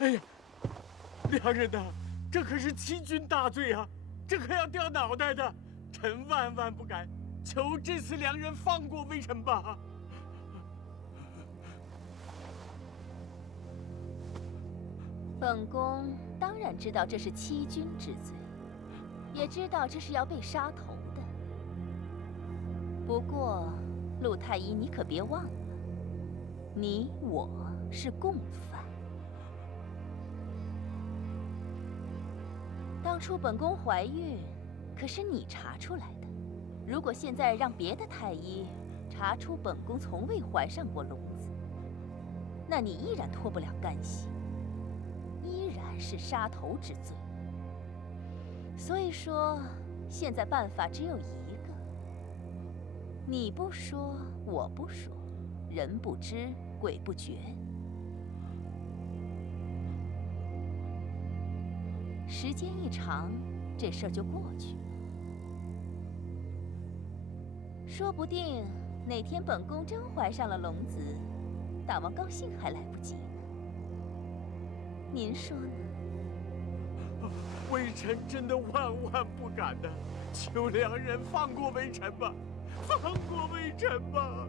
哎呀，良人呐，这可是欺君大罪啊！这可要掉脑袋的。臣万万不敢，求这次良人放过微臣吧。本宫当然知道这是欺君之罪，也知道这是要被杀头的。不过，陆太医，你可别忘了，你我是共犯。当初本宫怀孕，可是你查出来的。如果现在让别的太医查出本宫从未怀上过龙子，那你依然脱不了干系，依然是杀头之罪。所以说，现在办法只有一个：你不说，我不说，人不知，鬼不觉。时间一长，这事儿就过去了。说不定哪天本宫真怀上了龙子，大王高兴还来不及呢。您说呢？微臣真的万万不敢的，求良人放过微臣吧，放过微臣吧。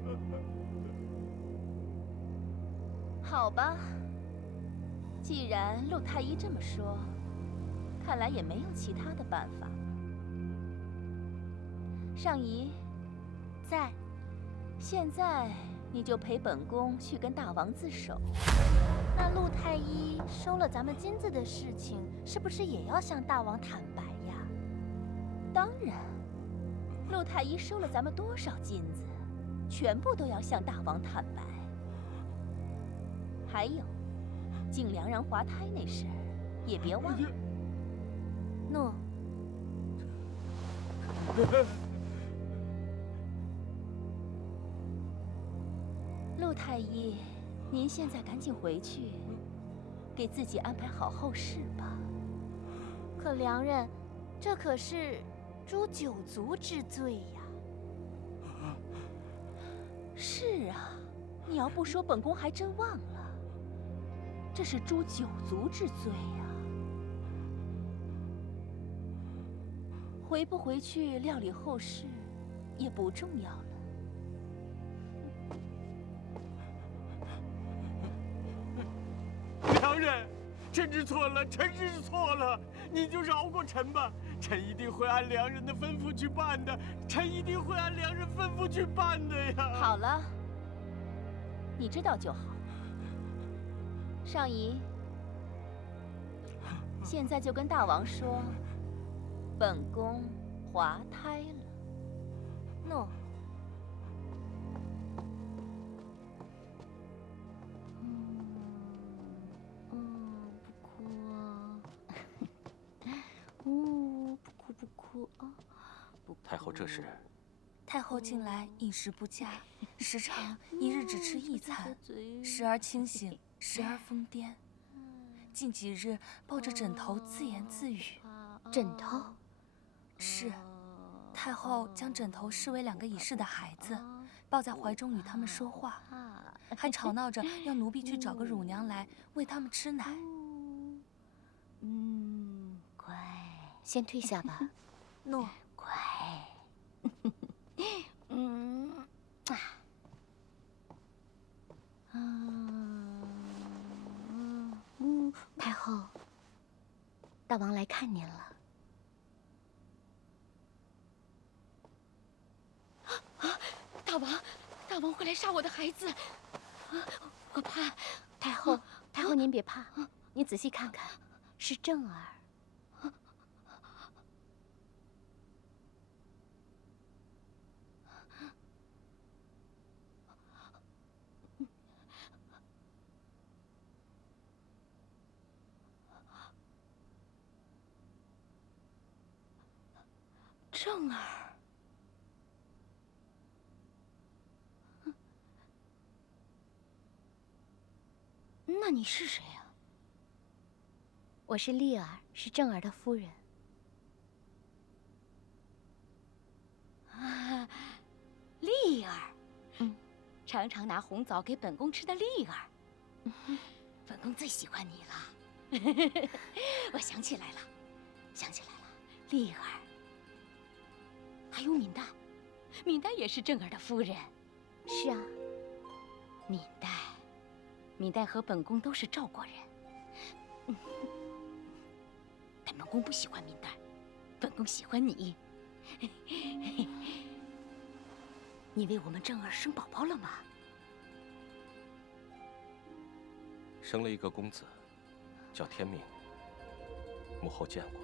好吧，既然陆太医这么说，看来也没有其他的办法。上仪，在。现在你就陪本宫去跟大王自首。那陆太医收了咱们金子的事情，是不是也要向大王坦白呀？当然，陆太医收了咱们多少金子，全部都要向大王坦白。还有，敬良人滑胎那事儿，也别忘了。诺。陆太医，您现在赶紧回去，给自己安排好后事吧。可良人，这可是诛九族之罪呀！是啊，你要不说，本宫还真忘了，这是诛九族之罪呀。回不回去料理后事，也不重要了。良人，臣知错了，臣知错了，你就饶过臣吧，臣一定会按良人的吩咐去办的，臣一定会按良人吩咐去办的呀。好了，你知道就好。上仪，现在就跟大王说，本宫滑胎了。诺。不哭啊！太后这是？太后近来饮食不佳，时常一日只吃一餐，时而清醒，时而疯癫。近几日抱着枕头自言自语。枕头？是。太后将枕头视为2个已逝的孩子，抱在怀中与他们说话，还吵闹着要奴婢去找个乳娘来喂他们吃奶。乖，先退下吧。诺。乖。太后，大王来看您了。大王会来杀我的孩子，我怕。太后您别怕，你仔细看看，是正儿。正儿。那你是谁呀？我是丽儿，是正儿的夫人。啊，丽儿。常常拿红枣给本宫吃的丽儿。本宫最喜欢你了。我想起来了，想起来了，丽儿，还有敏黛，敏黛也是正儿的夫人。是啊，敏黛和本宫都是赵国人，但本宫不喜欢敏黛，本宫喜欢你。你为我们正儿生宝宝了吗？生了一个公子，叫天明。母后见过。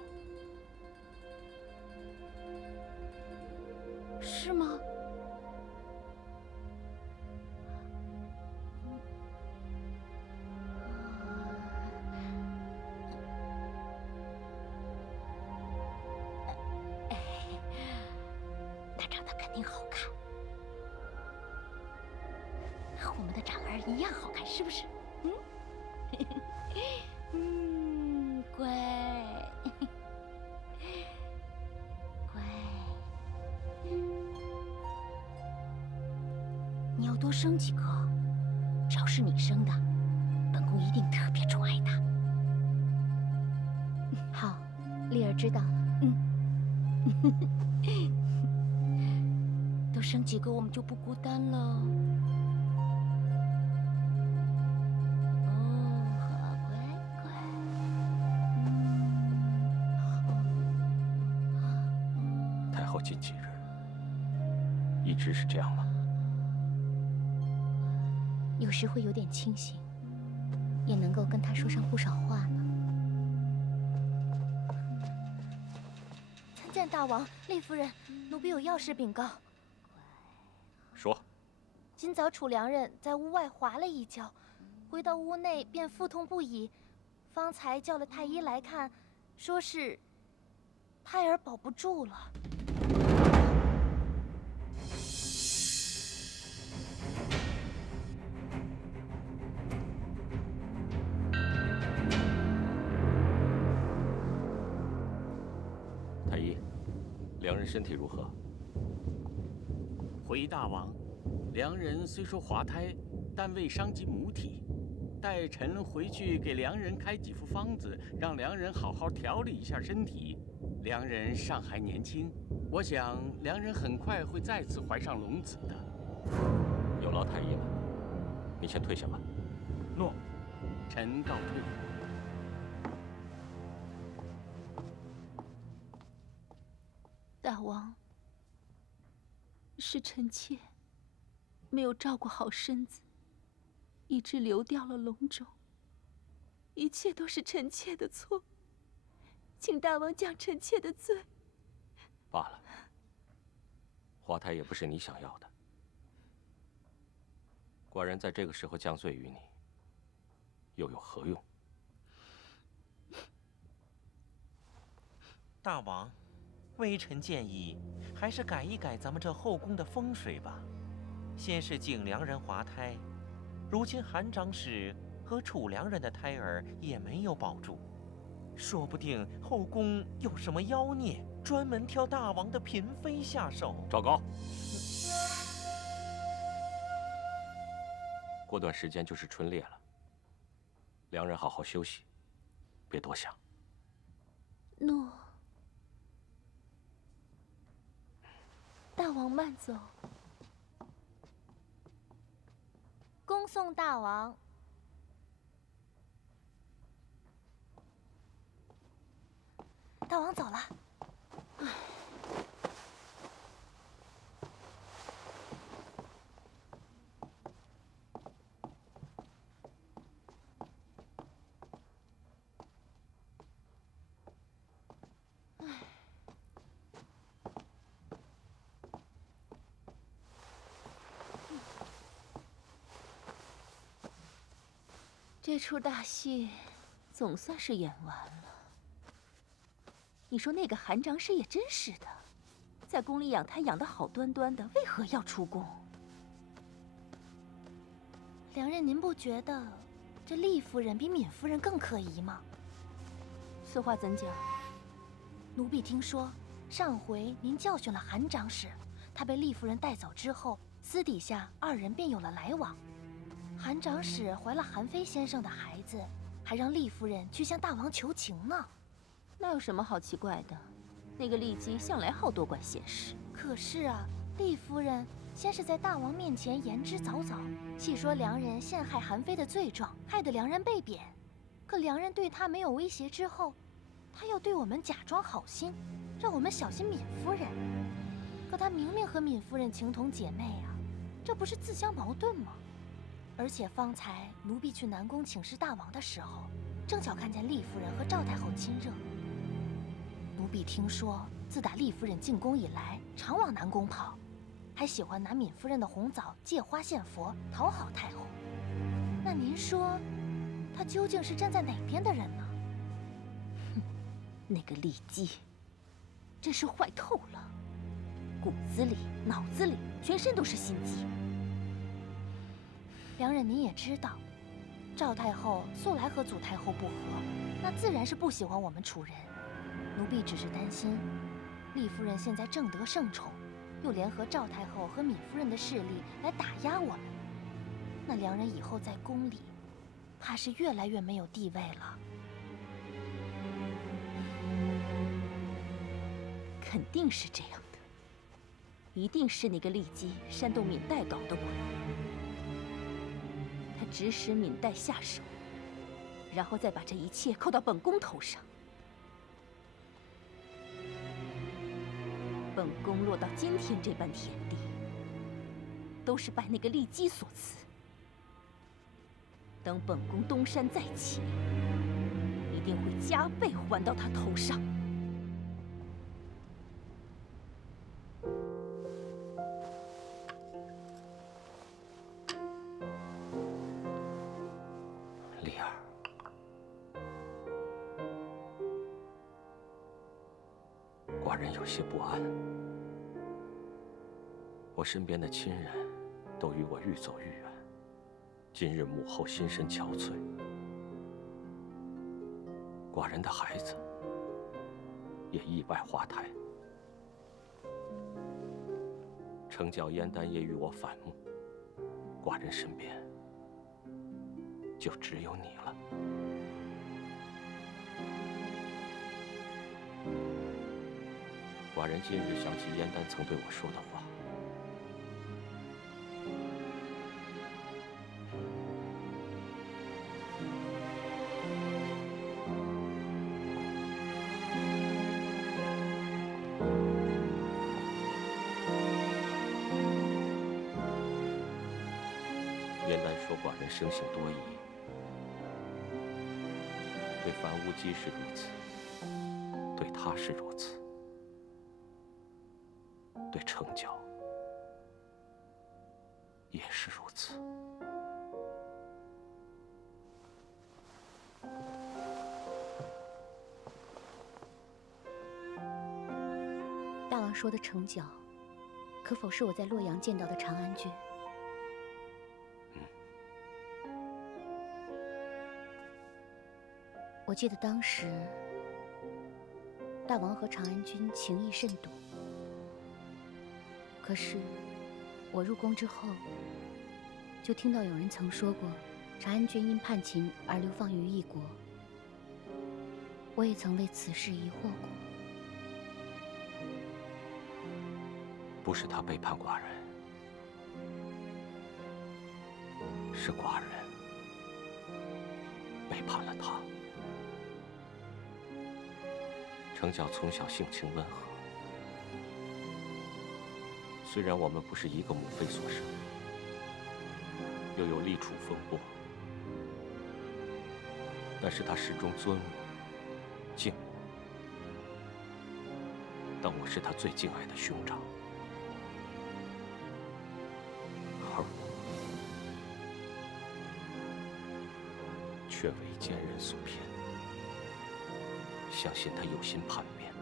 是吗？他长得肯定好看，和我们的长儿一样好看，是不是？乖，乖。你要多生几个，只要是你生的，本宫一定特别宠爱他。好，丽儿知道了。多生几个，我们就不孤单了。哦，好乖乖。太后近几日一直是这样吗？有时会有点清醒，也能够跟他说上不少话呢。参见大王、丽夫人，奴婢有要事禀告。说。今早楚良人在屋外滑了一跤，回到屋内便腹痛不已，方才叫了太医来看，说是胎儿保不住了。太医，良人身体如何？回大王，良人虽说滑胎，但未伤及母体。待臣回去给良人开几副方子，让良人好好调理一下身体。良人尚还年轻，我想良人很快会再次怀上龙子的。有劳太医了，你先退下吧。诺，臣告退。大王，是臣妾没有照顾好身子，以致流掉了龙种。一切都是臣妾的错，请大王降臣妾的罪。罢了，滑胎也不是你想要的。寡人在这个时候降罪于你，又有何用？大王，微臣建议，还是改一改咱们这后宫的风水吧。先是景良人滑胎，如今韩长史和楚良人的胎儿也没有保住，说不定后宫有什么妖孽，专门挑大王的嫔妃下手。赵高，过段时间就是春猎了，良人好好休息，别多想。诺。大王慢走。恭送大王。大王走了。这出大戏总算是演完了。你说那个韩长史也真是的，在宫里养胎养得好端端的，为何要出宫？良人，您不觉得这丽夫人比敏夫人更可疑吗？此话怎讲？奴婢听说，上回您教训了韩长史，他被丽夫人带走之后，私底下二人便有了来往。韩长史怀了韩非先生的孩子，还让厉夫人去向大王求情呢。那有什么好奇怪的？那个骊姬向来好多管闲事。可是啊，厉夫人先是在大王面前言之凿凿，细说良人陷害韩妃的罪状，害得良人被贬。可良人对她没有威胁之后，她又对我们假装好心，让我们小心敏夫人。可她明明和敏夫人情同姐妹啊，这不是自相矛盾吗？而且方才奴婢去南宫请示大王的时候，正巧看见厉夫人和赵太后亲热。奴婢听说，自打厉夫人进宫以来，常往南宫跑，还喜欢拿敏夫人的红枣借花献佛，讨好太后。那您说，她究竟是站在哪边的人呢？哼，那个骊姬，真是坏透了，骨子里、脑子里全身都是心机。良人您也知道，赵太后素来和祖太后不和，那自然是不喜欢我们楚人。奴婢只是担心，厉夫人现在正得圣宠，又联合赵太后和敏夫人的势力来打压我们，那良人以后在宫里，怕是越来越没有地位了。肯定是这样的，一定是那个骊姬煽动敏代搞的鬼。他指使敏代下手，然后再把这一切扣到本宫头上。本宫落到今天这般田地，都是拜那个骊姬所赐。等本宫东山再起，一定会加倍还到他头上。丽儿，寡人有些不安。我身边的亲人都与我愈走愈远，今日母后心神憔悴，寡人的孩子也意外滑胎，丞角燕丹也与我反目，寡人身边就只有你了。寡人今日想起燕丹曾对我说的话，燕丹说寡人生性多疑，对樊无机是如此，对他是如此，对丞角也是如此。大王说的丞角，可否是我在洛阳见到的长安君？我记得当时大王和长安君情谊甚笃，可是我入宫之后，就听到有人曾说过，长安君因叛秦而流放于异国。我也曾为此事疑惑过。不是他背叛寡人，是寡人背叛了他。丞角从小性情温和，虽然我们不是一个母妃所生，又有立储风波，但是他始终尊我、敬我，当我是他最敬爱的兄长。而我却为奸人所骗，相信他有心叛变，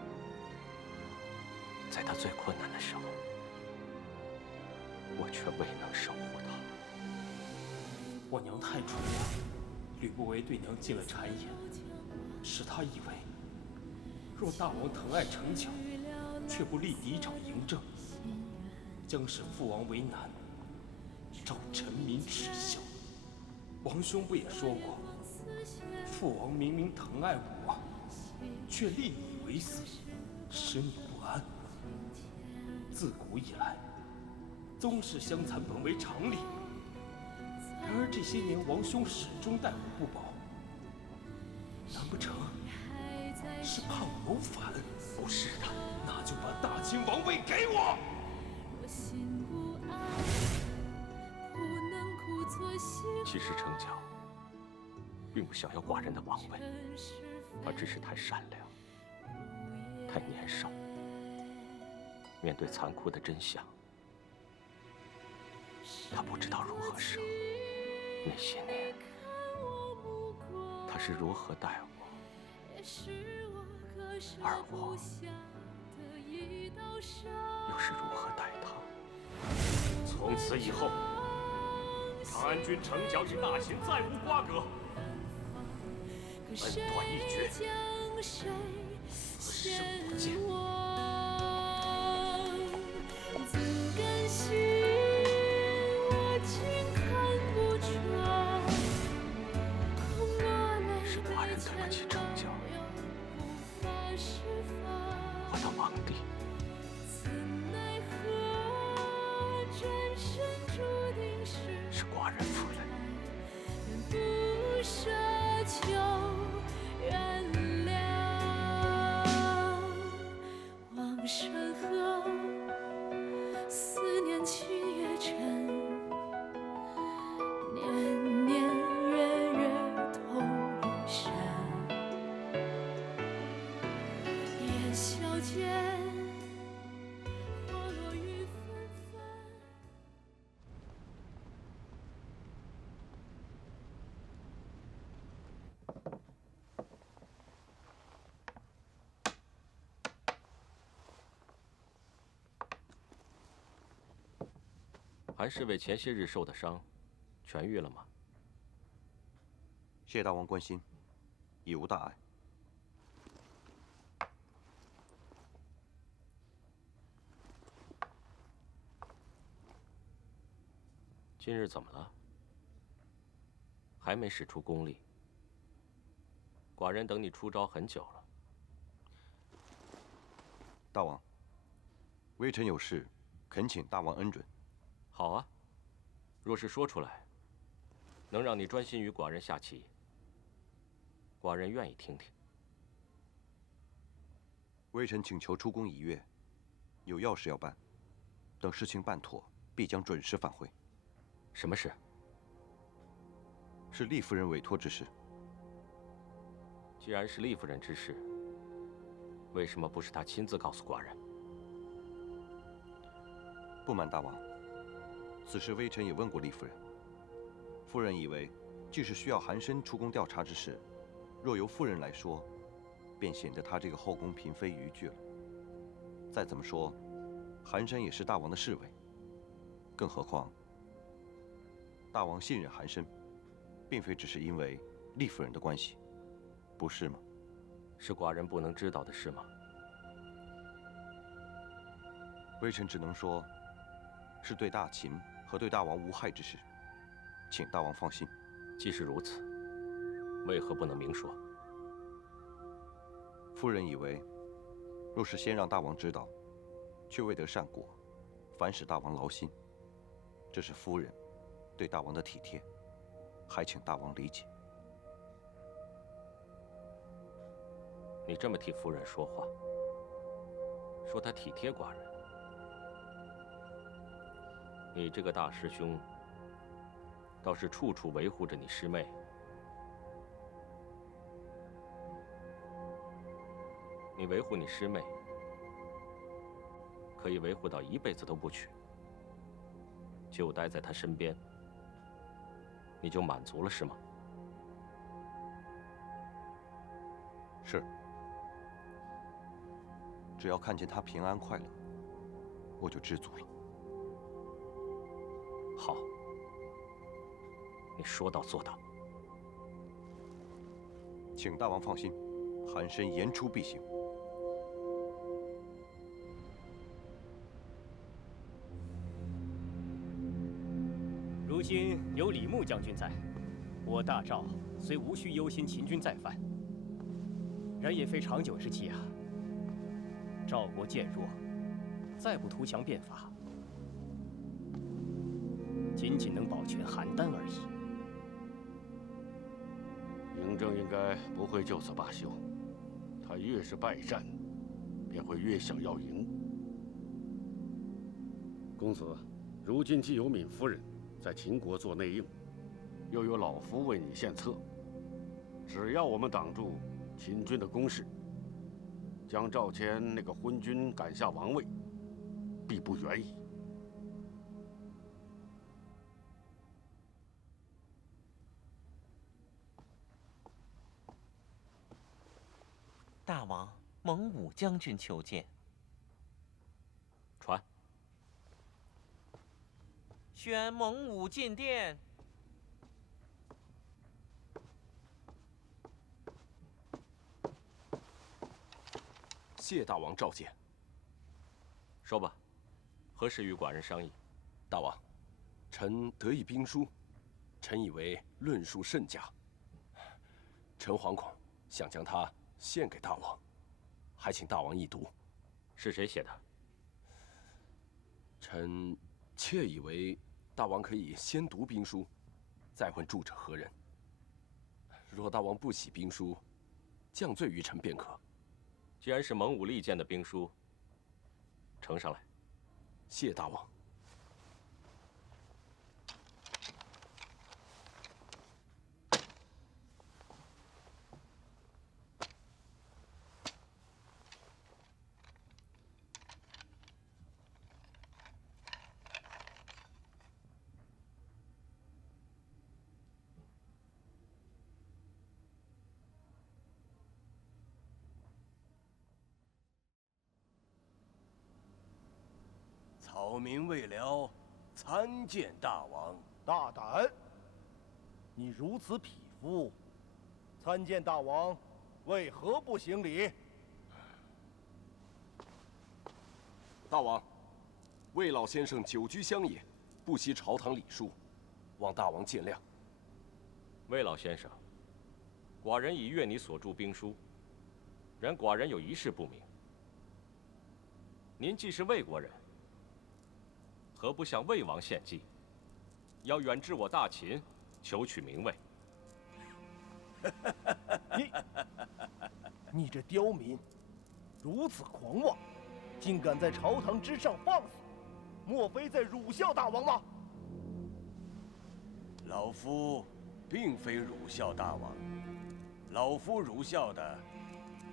在他最困难的时候，我却未能守护他。我娘太蠢了，吕不韦对娘进了谗言，使他以为若大王疼爱丞角，却不立嫡长嬴政，将使父王为难，召臣民耻笑。王兄不也说过，父王明明疼爱我，却立你为嗣，使你不安。自古以来，宗室相残本为常理。然而这些年，王兄始终待我不薄，难不成是怕我谋反？不是的，那就把大秦王位给我。其实成角并不想要寡人的王位，他只是太善良，太年少，面对残酷的真相，他不知道如何生。那些年，他是如何待我，而我又是如何待他。从此以后，长安君成角与大秦再无瓜葛，恩断义绝，此生不见。是寡人对不起成角，我的王弟。是寡人负累。韩侍卫前些日受的伤，痊愈了吗？谢大王关心，已无大碍。今日怎么了？还没使出功力？寡人等你出招很久了。大王，微臣有事，恳请大王恩准。好啊，若是说出来，能让你专心于寡人下棋，寡人愿意听听。微臣请求出宫1月，有要事要办，等事情办妥，必将准时返回。什么事？是厉夫人委托之事。既然是厉夫人之事，为什么不是她亲自告诉寡人？不瞒大王，此事微臣也问过厉夫人。夫人以为，既是需要韩申出宫调查之事，若由夫人来说，便显得她这个后宫嫔妃逾矩了。再怎么说，韩申也是大王的侍卫，更何况大王信任韩申，并非只是因为厉夫人的关系，不是吗？是寡人不能知道的事吗？微臣只能说，是对大秦和对大王无害之事，请大王放心。既是如此，为何不能明说？夫人以为，若是先让大王知道，却未得善果，反使大王劳心，这是夫人对大王的体贴，还请大王理解。你这么替夫人说话，说她体贴寡人，你这个大师兄倒是处处维护着你师妹。你维护你师妹，可以维护到一辈子都不娶，就待在她身边，你就满足了是吗？是。只要看见她平安快乐，我就知足了。好，你说到做到。请大王放心，韩申言出必行。如今有李牧将军在，我大赵虽无需忧心秦军再犯，然也非长久之计啊。赵国渐弱，再不图强变法，仅仅能保全邯郸而已。嬴政应该不会就此罢休，他越是败战，便会越想要赢。公子，如今既有闵夫人在秦国做内应，又有老夫为你献策，只要我们挡住秦军的攻势，将赵谦那个昏君赶下王位，必不远矣。大王，蒙武将军求见。传。宣蒙武进殿。谢大王召见。说吧，何时与寡人商议？大王，臣得一兵书，臣以为论述甚佳，臣惶恐，想将它献给大王，还请大王一读。是谁写的？臣窃以为大王可以先读兵书，再问著者何人。若大王不喜兵书，降罪于臣便可。既然是蒙武力荐的兵书，呈上来。谢大王。草民未了，参见大王。大胆！你如此匹夫，参见大王，为何不行礼？大王，魏老先生久居乡野，不悉朝堂礼数，望大王见谅。魏老先生，寡人已阅你所著兵书，然寡人有一事不明：您既是魏国人，何不向魏王献计，要远至我大秦，求取名位？你这刁民，如此狂妄，竟敢在朝堂之上放肆，莫非在辱笑大王吗？老夫并非辱笑大王，老夫辱笑的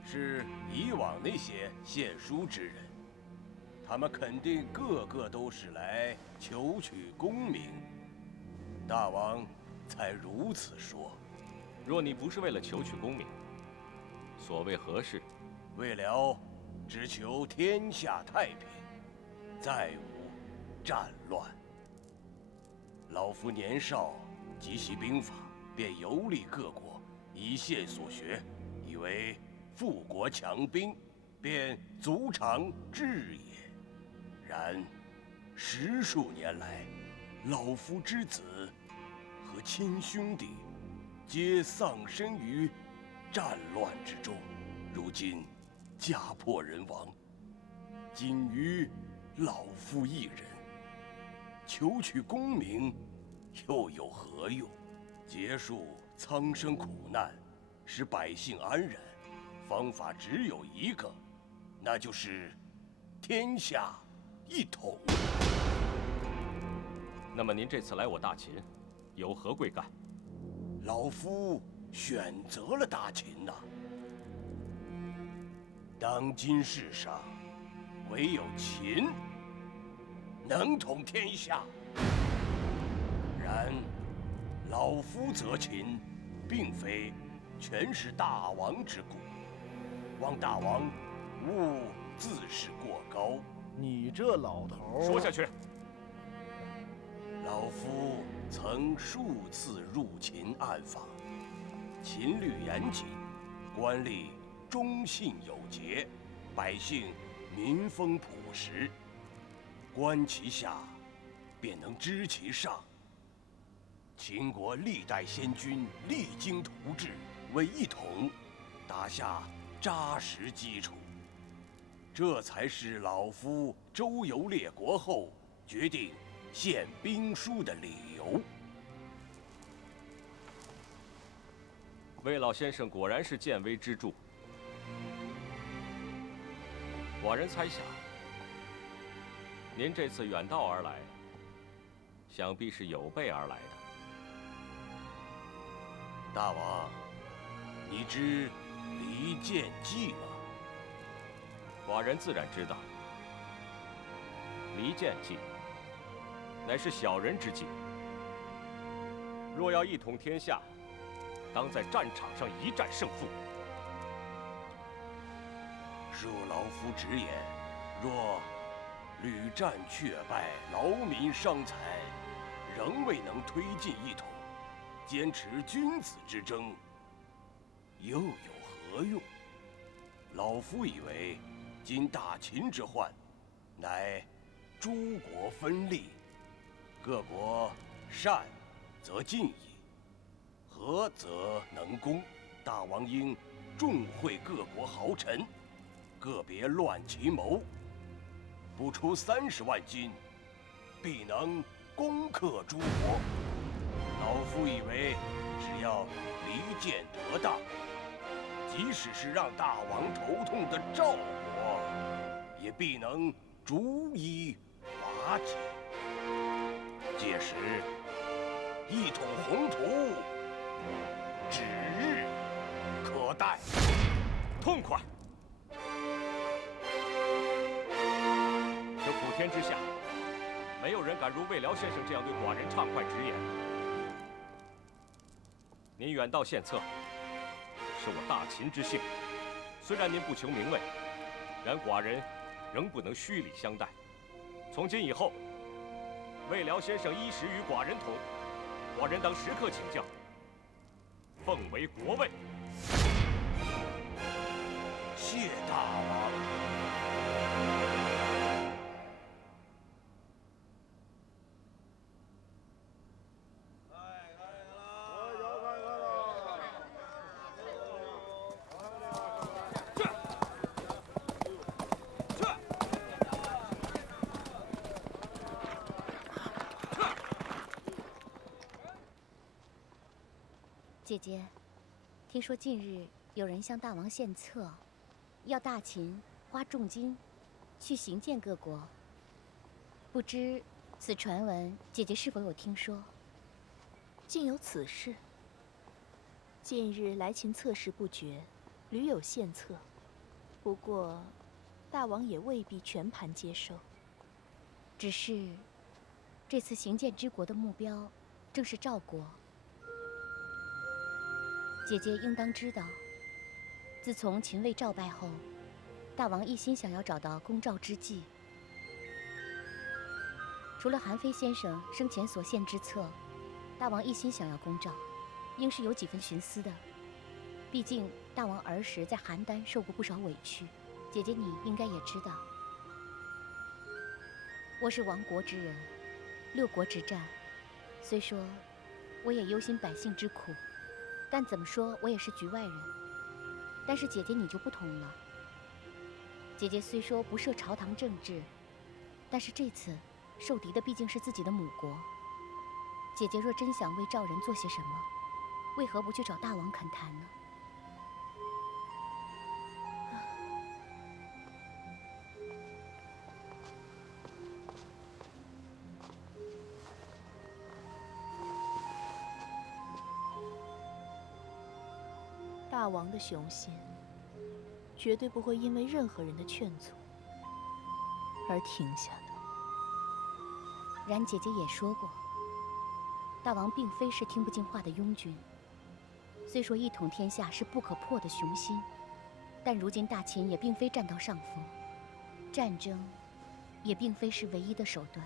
是以往那些献书之人，他们肯定个个都是来求取功名，大王才如此说。若你不是为了求取功名，所谓何事？为了只求天下太平，再无战乱。老夫年少即习兵法，便游历各国，一线所学，以为富国强兵，便足长志也。然10数年来，老夫之子和亲兄弟皆丧身于战乱之中，如今家破人亡，仅余老夫一人，求取功名又有何用？结束苍生苦难，使百姓安然，方法只有一个，那就是天下一统。那么您这次来我大秦，有何贵干？老夫选择了大秦呐。当今世上，唯有秦能统天下。然老夫择秦，并非全是大王之故，望大王勿自视过高。你这老头儿，说下去。老夫曾数次入秦暗访，秦律严谨，官吏忠信有节，百姓民风朴实。观其下，便能知其上。秦国历代先君励精图治，为一统打下扎实基础，这才是老夫周游列国后决定献兵书的理由。魏老先生果然是见微知著。寡人猜想，您这次远道而来，想必是有备而来的。大王，你知离间计吗？寡人自然知道，离间计乃是小人之计。若要一统天下，当在战场上一战胜负。恕老夫直言，若屡战却败，劳民伤财，仍未能推进一统，坚持君子之争，又有何用？老夫以为，今大秦之患，乃诸国分立，各国善则进矣，和则能攻。大王应重会各国豪臣，个别乱其谋，不出30万军，必能攻克诸国。老夫以为，只要离间得当，即使是让大王头痛的赵国，也必能逐一瓦解。届时，一统宏图，指日可待。痛快！这普天之下，没有人敢如魏辽先生这样对寡人畅快直言。您远道献策，是我大秦之幸。虽然您不求名位，然寡人仍不能虚礼相待。从今以后，魏辽先生衣食与寡人同，寡人当时刻请教，奉为国尉。谢大王。姐姐，听说近日有人向大王献策，要大秦花重金去行见各国。不知此传闻，姐姐是否有听说？竟有此事？近日来秦策事不绝，屡有献策，不过大王也未必全盘接受。只是这次行见之国的目标正是赵国。姐姐应当知道，自从秦魏赵败后，大王一心想要找到攻赵之计。除了韩非先生生前所献之策，大王一心想要攻赵，应是有几分寻思的。毕竟大王儿时在邯郸受过不少委屈，姐姐你应该也知道。我是亡国之人，6国之战，虽说我也忧心百姓之苦，但怎么说我也是局外人。但是姐姐你就不同了。姐姐虽说不涉朝堂政治，但是这次受敌的毕竟是自己的母国。姐姐若真想为赵人做些什么，为何不去找大王恳谈呢？大王的雄心，绝对不会因为任何人的劝阻而停下的。然姐姐也说过，大王并非是听不进话的庸君。虽说一统天下是不可破的雄心，但如今大秦也并非占到上风，战争也并非是唯一的手段。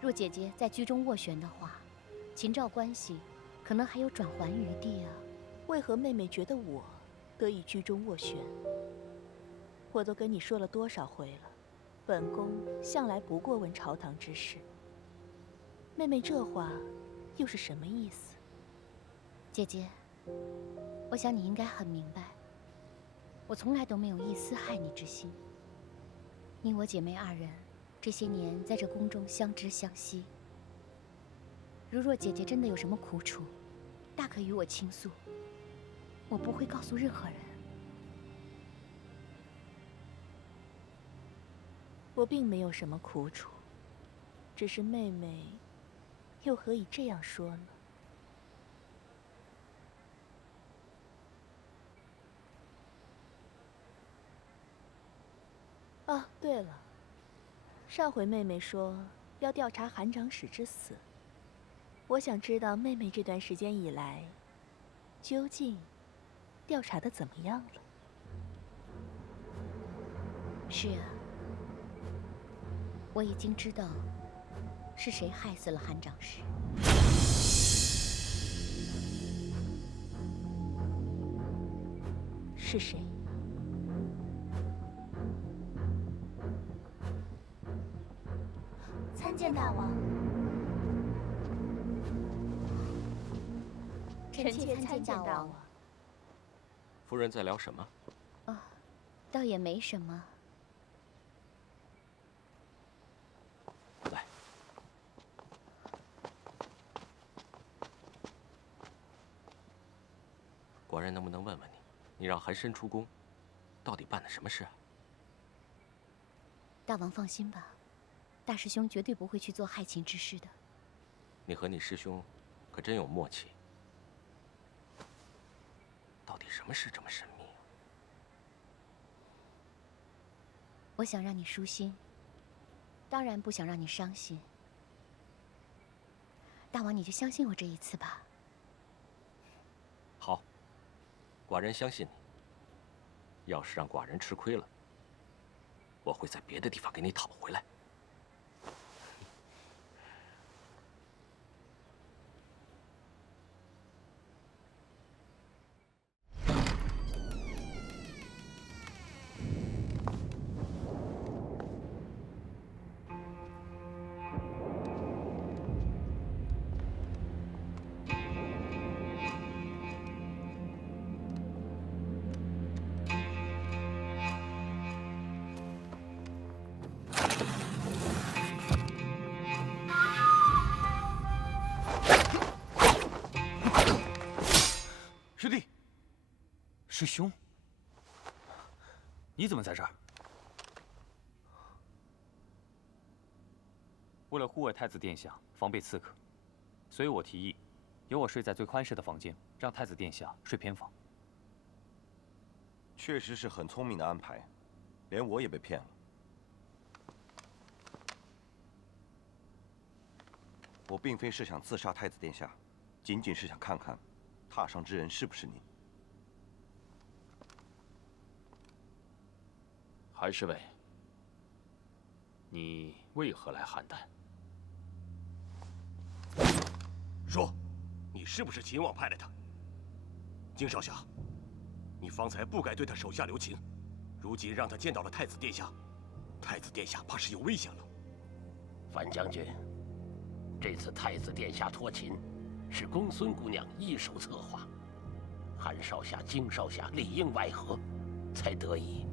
若姐姐在居中斡旋的话，秦赵关系可能还有转圜余地啊。为何妹妹觉得我得以居中斡旋？我都跟你说了多少回了，本宫向来不过问朝堂之事。妹妹这话又是什么意思？姐姐，我想你应该很明白，我从来都没有一丝害你之心。你我姐妹二人这些年在这宫中相知相惜，如若姐姐真的有什么苦楚，大可与我倾诉，我不会告诉任何人。我并没有什么苦楚，只是妹妹，又何以这样说呢？啊，对了，上回妹妹说要调查韩长史之死，我想知道妹妹这段时间以来，究竟调查的怎么样了？是啊，我已经知道是谁害死了韩长史。是谁？参见大王。臣妾参见大王。夫人在聊什么？哦，倒也没什么。来，寡人能不能问问你，你让韩申出宫，到底办了什么事啊？大王放心吧，大师兄绝对不会去做害秦之事的。你和你师兄可真有默契。到底什么事这么神秘啊？我想让你舒心，当然不想让你伤心。大王，你就相信我这一次吧。好，寡人相信你。要是让寡人吃亏了，我会在别的地方给你讨回来。师弟，师兄，你怎么在这儿？为了护卫太子殿下，防备刺客，所以我提议，由我睡在最宽适的房间，让太子殿下睡偏房。确实是很聪明的安排，连我也被骗了。我并非是想刺杀太子殿下，仅仅是想看看榻上之人是不是你。韩侍卫，你为何来邯郸？说，你是不是秦王派来的？荆少侠，你方才不该对他手下留情，如今让他见到了太子殿下，太子殿下怕是有危险了。樊将军，这次太子殿下脱秦，是公孙姑娘一手策划，韩少侠、荆少侠里应外合，才得以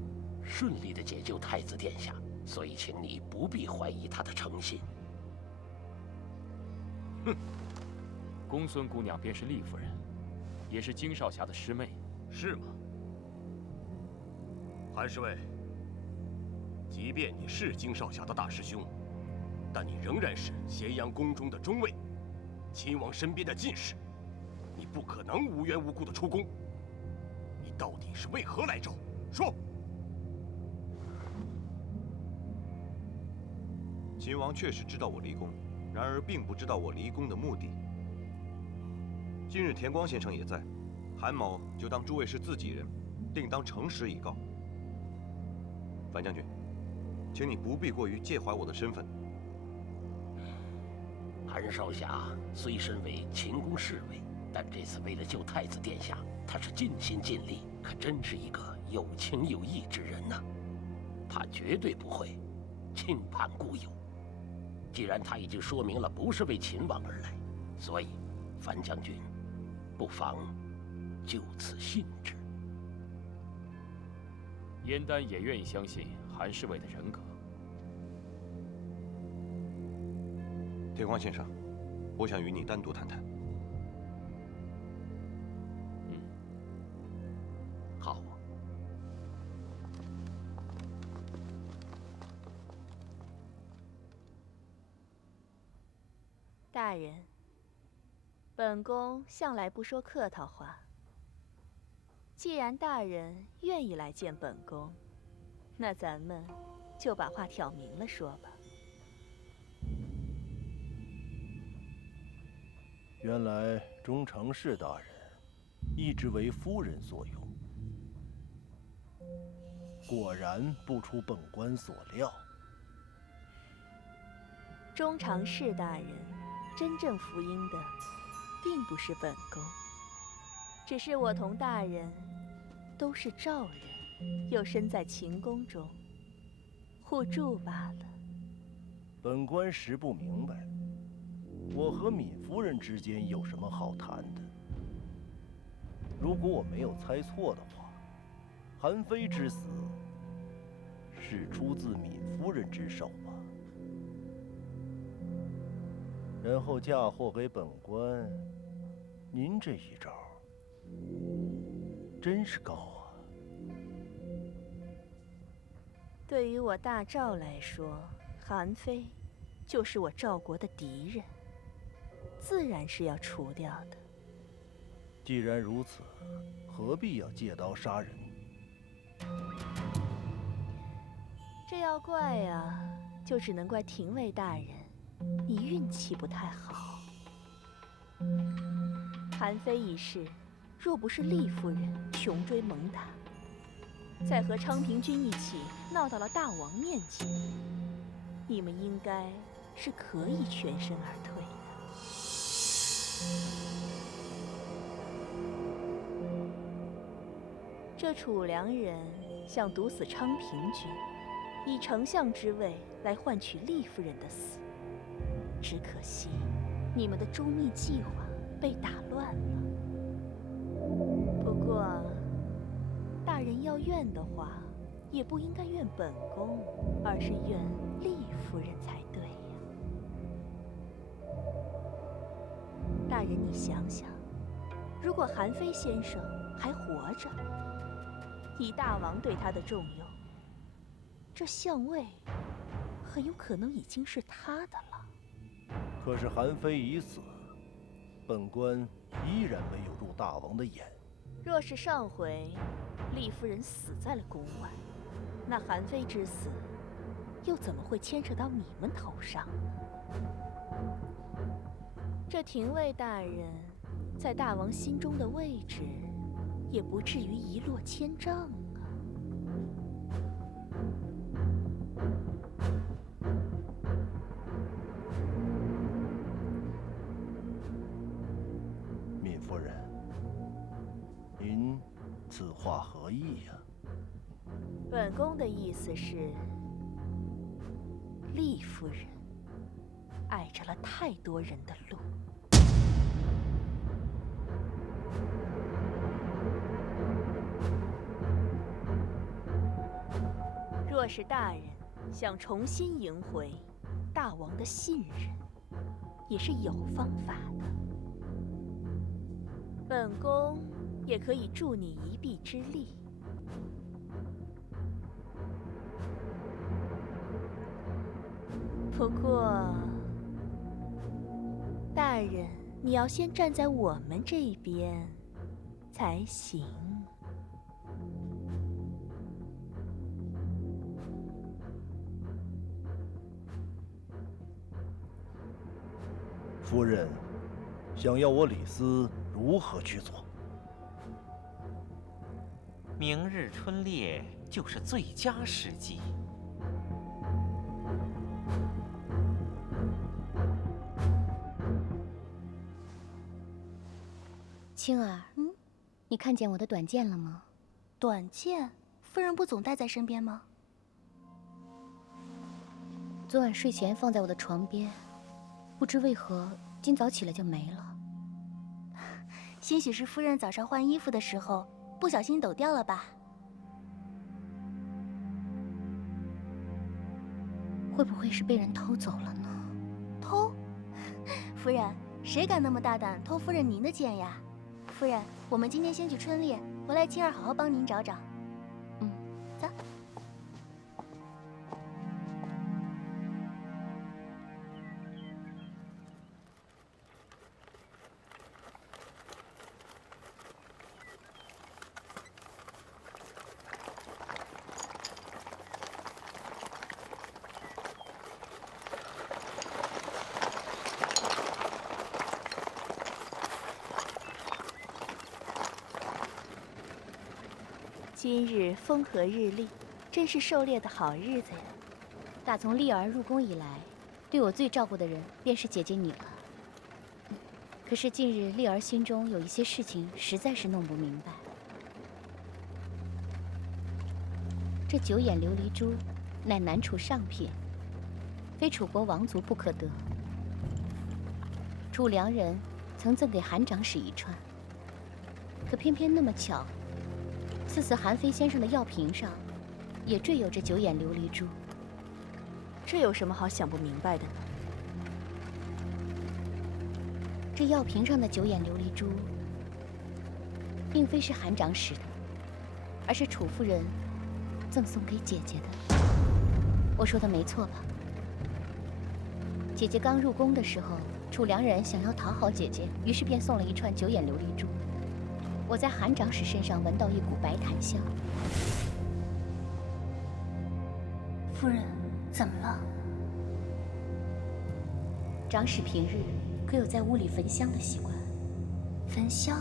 顺利地解救太子殿下。所以，请你不必怀疑他的诚信。哼，公孙姑娘便是厉夫人，也是荆少侠的师妹，是吗？韩侍卫，即便你是荆少侠的大师兄，但你仍然是咸阳宫中的中尉，秦王身边的近侍，你不可能无缘无故的出宫。你到底是为何来找？说。秦王确实知道我离宫，然而并不知道我离宫的目的。今日田光先生也在，韩某就当诸位是自己人，定当诚实以告。樊将军，请你不必过于介怀我的身份。韩少侠虽身为秦宫侍卫，但这次为了救太子殿下，他是尽心尽力，可真是一个有情有义之人呐。他绝对不会轻叛故友。既然他已经说明了不是为秦王而来，所以，樊将军不妨就此信之。燕丹也愿意相信韩侍卫的人格。天荒先生，我想与你单独谈谈。好。大人，本宫向来不说客套话。既然大人愿意来见本宫，那咱们就把话挑明了说吧。原来中常侍大人一直为夫人所用，果然不出本官所料。中常侍大人真正福音的，并不是本宫，只是我同大人都是赵人，又身在秦宫中，互助罢了。本官实不明白，我和闵夫人之间有什么好谈的？如果我没有猜错的话，韩非之死是出自闵夫人之手吧？然后嫁祸给本官，您这一招真是高啊！对于我大赵来说，韩非就是我赵国的敌人，自然是要除掉的。既然如此，何必要借刀杀人？这要怪呀，就只能怪廷尉大人，你运气不太好。韩非一事，若不是厉夫人穷追猛打，再和昌平君一起闹到了大王面前，你们应该是可以全身而退的。这楚良人想毒死昌平君，以丞相之位来换取厉夫人的死，只可惜你们的周密计划被打乱了。不过，大人要怨的话，也不应该怨本宫，而是怨厉夫人才对呀。大人，你想想，如果韩非先生还活着，以大王对他的重用，这相位很有可能已经是他的了。可是韩非已死，本官依然没有入大王的眼。若是上回厉夫人死在了宫外，那韩非之死又怎么会牵扯到你们头上呢？这廷尉大人在大王心中的位置，也不至于一落千丈啊。闵夫人，您此话何意呀？本宫的意思是，厉夫人碍着了太多人的路。若是大人想重新赢回大王的信任，也是有方法的。本宫也可以助你一臂之力。不过，大人，你要先站在我们这边才行。夫人，想要我李斯如何去做？明日春猎就是最佳时机。青儿，你看见我的短剑了吗？短剑，夫人不总带在身边吗？昨晚睡前放在我的床边，不知为何今早起来就没了。兴许是夫人早上换衣服的时候不小心抖掉了吧？会不会是被人偷走了呢？偷？夫人，谁敢那么大胆偷夫人您的剑呀？夫人，我们今天先去春猎，回来青儿好好帮您找找。走。今日风和日丽，真是狩猎的好日子呀！打从丽儿入宫以来，对我最照顾的人便是姐姐你了。可是近日丽儿心中有一些事情，实在是弄不明白。这九眼琉璃珠，乃南楚上品，非楚国王族不可得。楚良人曾赠给韩长史一串，可偏偏那么巧。次次韩非先生的药瓶上，也缀有这九眼琉璃珠。这有什么好想不明白的呢？这药瓶上的九眼琉璃珠，并非是韩长使的，而是楚夫人赠送给姐姐的。我说的没错吧？姐姐刚入宫的时候，楚良人想要讨好姐姐，于是便送了一串九眼琉璃珠。我在韩长史身上闻到一股白檀香。夫人，怎么了？长史平日可有在屋里焚香的习惯？焚香？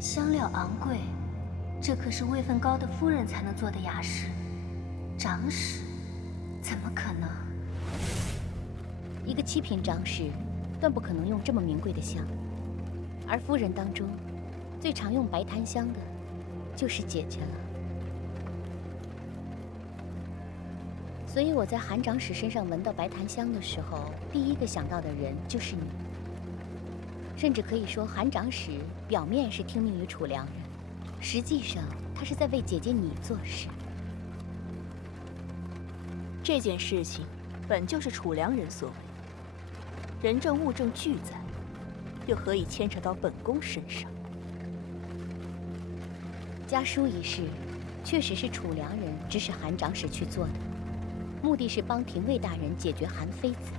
香料昂贵，这可是位分高的夫人才能做的雅事。长史，怎么可能？一个7品长史，断不可能用这么名贵的香。而夫人当中，最常用白檀香的，就是姐姐了。所以我在韩长史身上闻到白檀香的时候，第一个想到的人就是你。甚至可以说，韩长史表面是听命于楚良人，实际上他是在为姐姐你做事。这件事情本就是楚良人所为，人证物证俱在。又何以牵扯到本宫身上？家书一事，确实是楚良人指使韩长史去做的，目的是帮廷尉大人解决韩非子，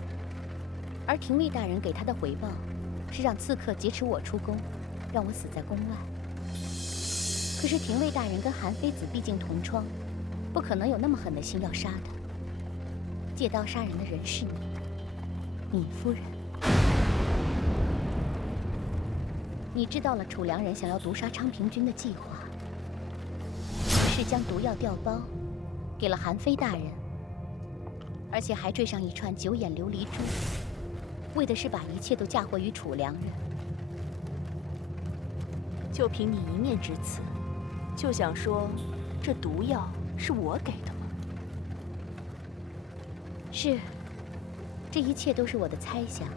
而廷尉大人给他的回报，是让刺客劫持我出宫，让我死在宫外。可是廷尉大人跟韩非子毕竟同窗，不可能有那么狠的心要杀他。借刀杀人的人是你夫人。你知道了楚良人想要毒杀昌平君的计划，是将毒药调包给了韩非大人，而且还缀上一串九眼琉璃珠，为的是把一切都嫁祸于楚良人。就凭你一面之词，就想说这毒药是我给的吗？是，这一切都是我的猜想，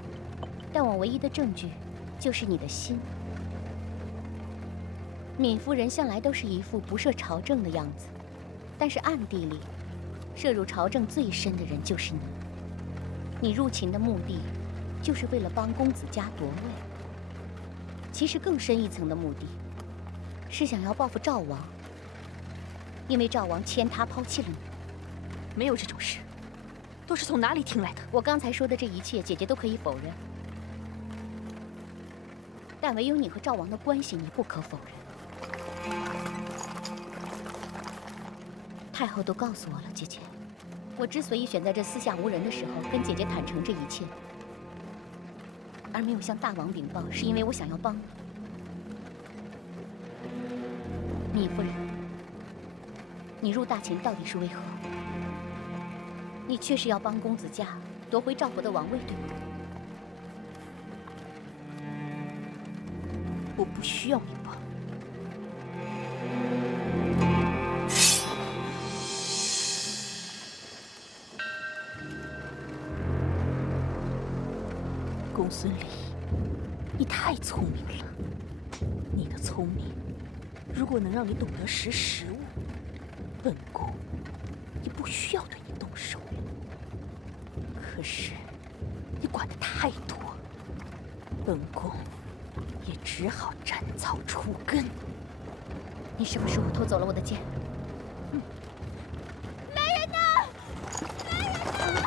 但我唯一的证据就是你的心。闵夫人向来都是一副不涉朝政的样子，但是暗地里，涉入朝政最深的人就是你。你入秦的目的，就是为了帮公子家夺位。其实更深一层的目的，是想要报复赵王，因为赵王迁他抛弃了你。没有这种事，都是从哪里听来的？我刚才说的这一切，姐姐都可以否认，但唯有你和赵王的关系，你不可否认。太后都告诉我了，姐姐。我之所以选在这四下无人的时候跟姐姐坦诚这一切，而没有向大王禀报，是因为我想要帮你。夫人，你入大秦到底是为何？你确实要帮公子家夺回赵国的王位，对吗？我不需要禀报。公孙离，你太聪明了。你的聪明，如果能让你懂得识时务，本宫也不需要对你动手了。可是你管得太多，本宫也只好斩草除根。你什么时候偷走了我的剑？来人呐！来人呐！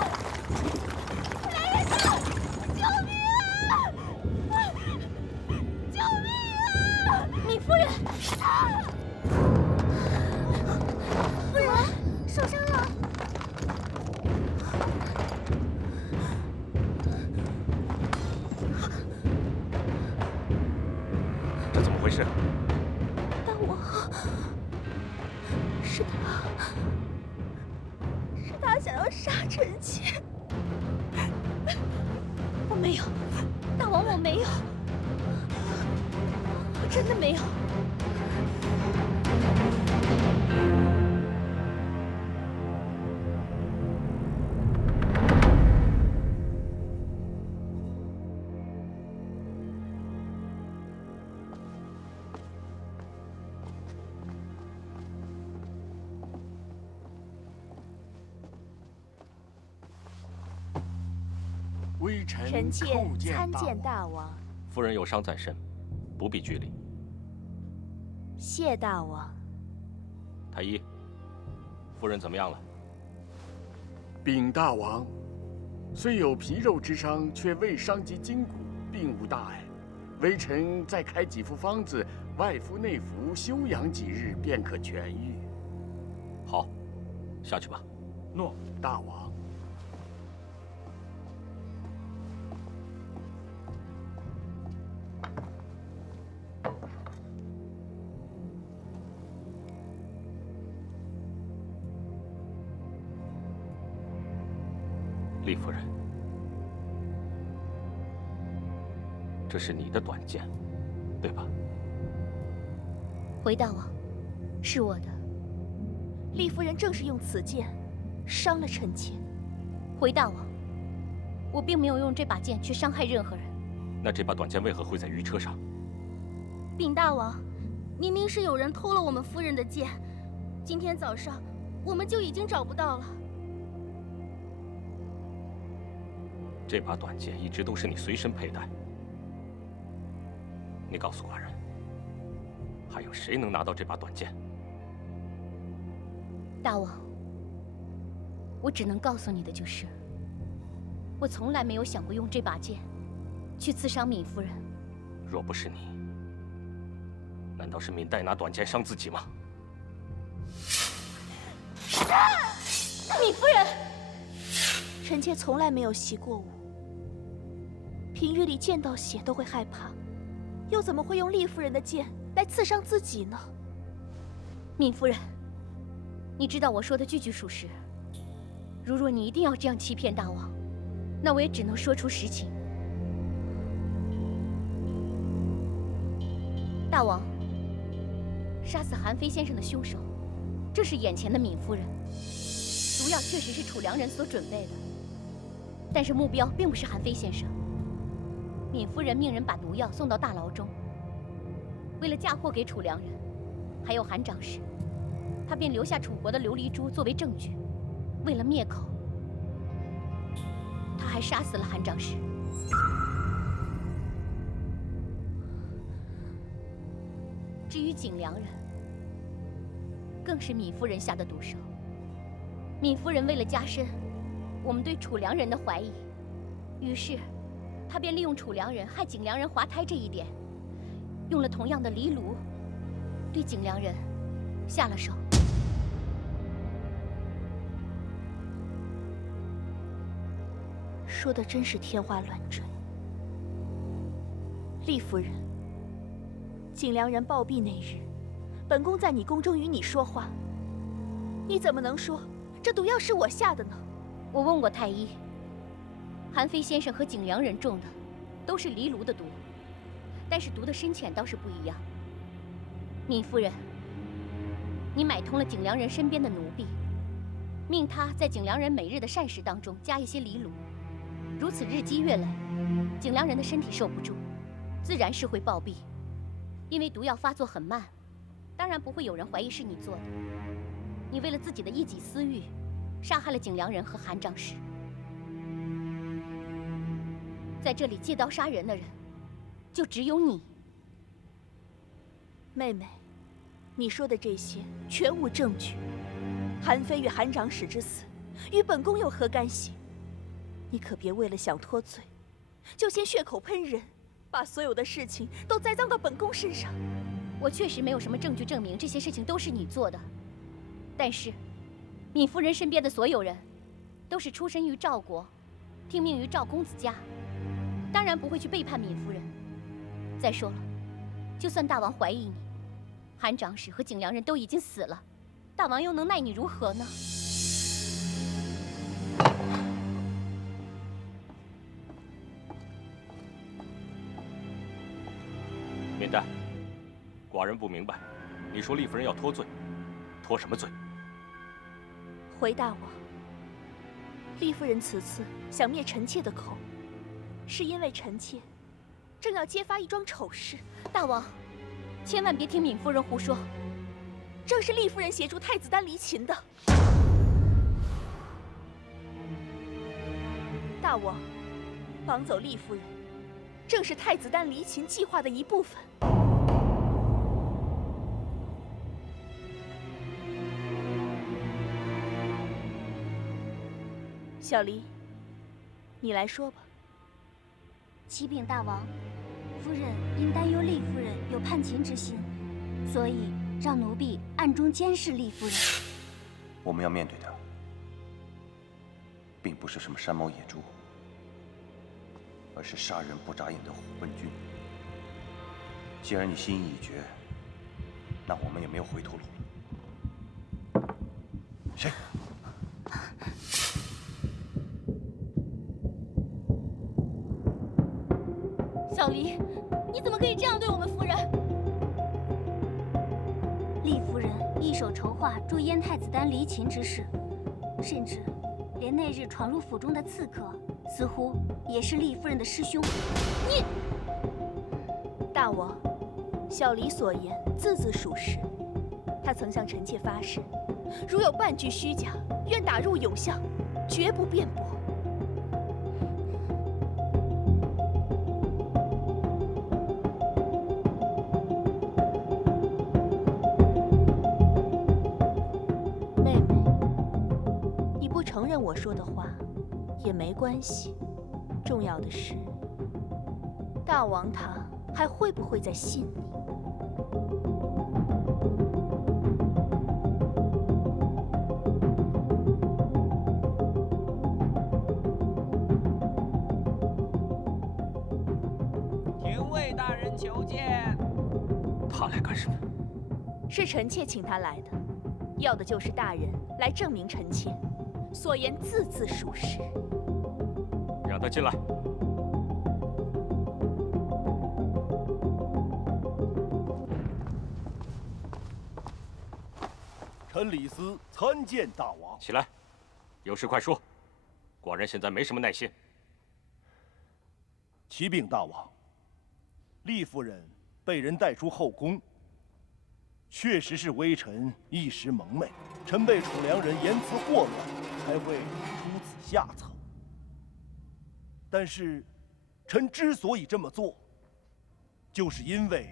来人呐！救命啊！救命啊！闵夫人，夫人受伤了。这怎么回事？大王，是他想要杀臣妾。我没有，大王，我没有，我真的没有。微臣臣妾叩见参见大大王。夫人有伤在身，不必拘礼。谢大王。太医，夫人怎么样了？禀大王，虽有皮肉之伤，却未伤及筋骨，并无大碍。微臣再开几副方子，外敷内服，休养几日便可痊愈。好，下去吧。诺，大王。厉夫人，这是你的短剑，对吧？回大王，是我的。厉夫人正是用此剑伤了臣妾。回大王，我并没有用这把剑去伤害任何人。那这把短剑为何会在御车上？禀大王，明明是有人偷了我们夫人的剑，今天早上我们就已经找不到了。这把短剑一直都是你随身佩戴。你告诉寡人，还有谁能拿到这把短剑？大王，我只能告诉你的就是，我从来没有想过用这把剑去刺伤闵夫人。若不是你，难道是闵代拿短剑伤自己吗？闵夫人，臣妾从来没有习过武，平日里见到血都会害怕，又怎么会用厉夫人的剑来刺伤自己呢？闵夫人，你知道我说的句句属实。如若你一定要这样欺骗大王，那我也只能说出实情。大王，杀死韩非先生的凶手，正是眼前的闵夫人。毒药确实是楚良人所准备的，但是目标并不是韩非先生。闵夫人命人把毒药送到大牢中，为了嫁祸给楚良人，还有韩长史，他便留下楚国的琉璃珠作为证据。为了灭口，他还杀死了韩长史。至于景良人，更是闵夫人下的毒手。闵夫人为了加深我们对楚良人的怀疑，于是她便利用楚良人害景良人滑胎这一点，用了同样的离炉，对景良人下了手。说的真是天花乱坠。厉夫人，景良人暴毙那日，本宫在你宫中与你说话，你怎么能说这毒药是我下的呢？我问过太医，韩非先生和景良人中的都是离炉的毒，但是毒的深浅倒是不一样。闵夫人，你买通了景良人身边的奴婢，命他在景良人每日的膳食当中加一些离炉，如此日积月累，景良人的身体受不住，自然是会暴毙。因为毒药发作很慢，当然不会有人怀疑是你做的。你为了自己的一己私欲，杀害了景良人和韩长史。在这里借刀杀人的人，就只有你。妹妹，你说的这些全无证据。韩非与韩长史之死，与本宫有何干系？你可别为了想脱罪，就先血口喷人，把所有的事情都栽赃到本宫身上。我确实没有什么证据证明这些事情都是你做的，但是，闵夫人身边的所有人，都是出身于赵国，听命于赵公子家，当然不会去背叛闵夫人。再说了，就算大王怀疑你，韩长史和景良人都已经死了，大王又能奈你如何呢？免丹，寡人不明白，你说厉夫人要脱罪，脱什么罪？回大王，厉夫人此次想灭臣妾的口，是因为臣妾正要揭发一桩丑事。大王，千万别听闵夫人胡说，正是厉夫人协助太子丹离秦的。大王，绑走厉夫人，正是太子丹离秦计划的一部分。小离，你来说吧。启禀大王，夫人因担忧厉夫人有叛秦之心，所以让奴婢暗中监视厉夫人。我们要面对的，并不是什么山猫野猪，而是杀人不眨眼的虎贲君。既然你心意已决，那我们也没有回头路了。谁？小离，你怎么可以这样对我们夫人？厉夫人一手筹划助燕太子丹离秦之事，甚至连那日闯入府中的刺客，似乎也是厉夫人的师兄。你，大王，小离所言字字属实。他曾向臣妾发誓，如有半句虚假，愿打入永巷，绝不辩驳。承认我说的话也没关系，重要的是，大王他还会不会再信你？廷尉大人求见。他来干什么？是臣妾请他来的，要的就是大人来证明臣妾所言字字属实。让他进来。臣李斯参见大王。起来，有事快说。寡人现在没什么耐心。启禀大王，厉夫人被人带出后宫，确实是微臣一时蒙昧，臣被楚良人言辞祸乱，才会出此下策。但是，臣之所以这么做，就是因为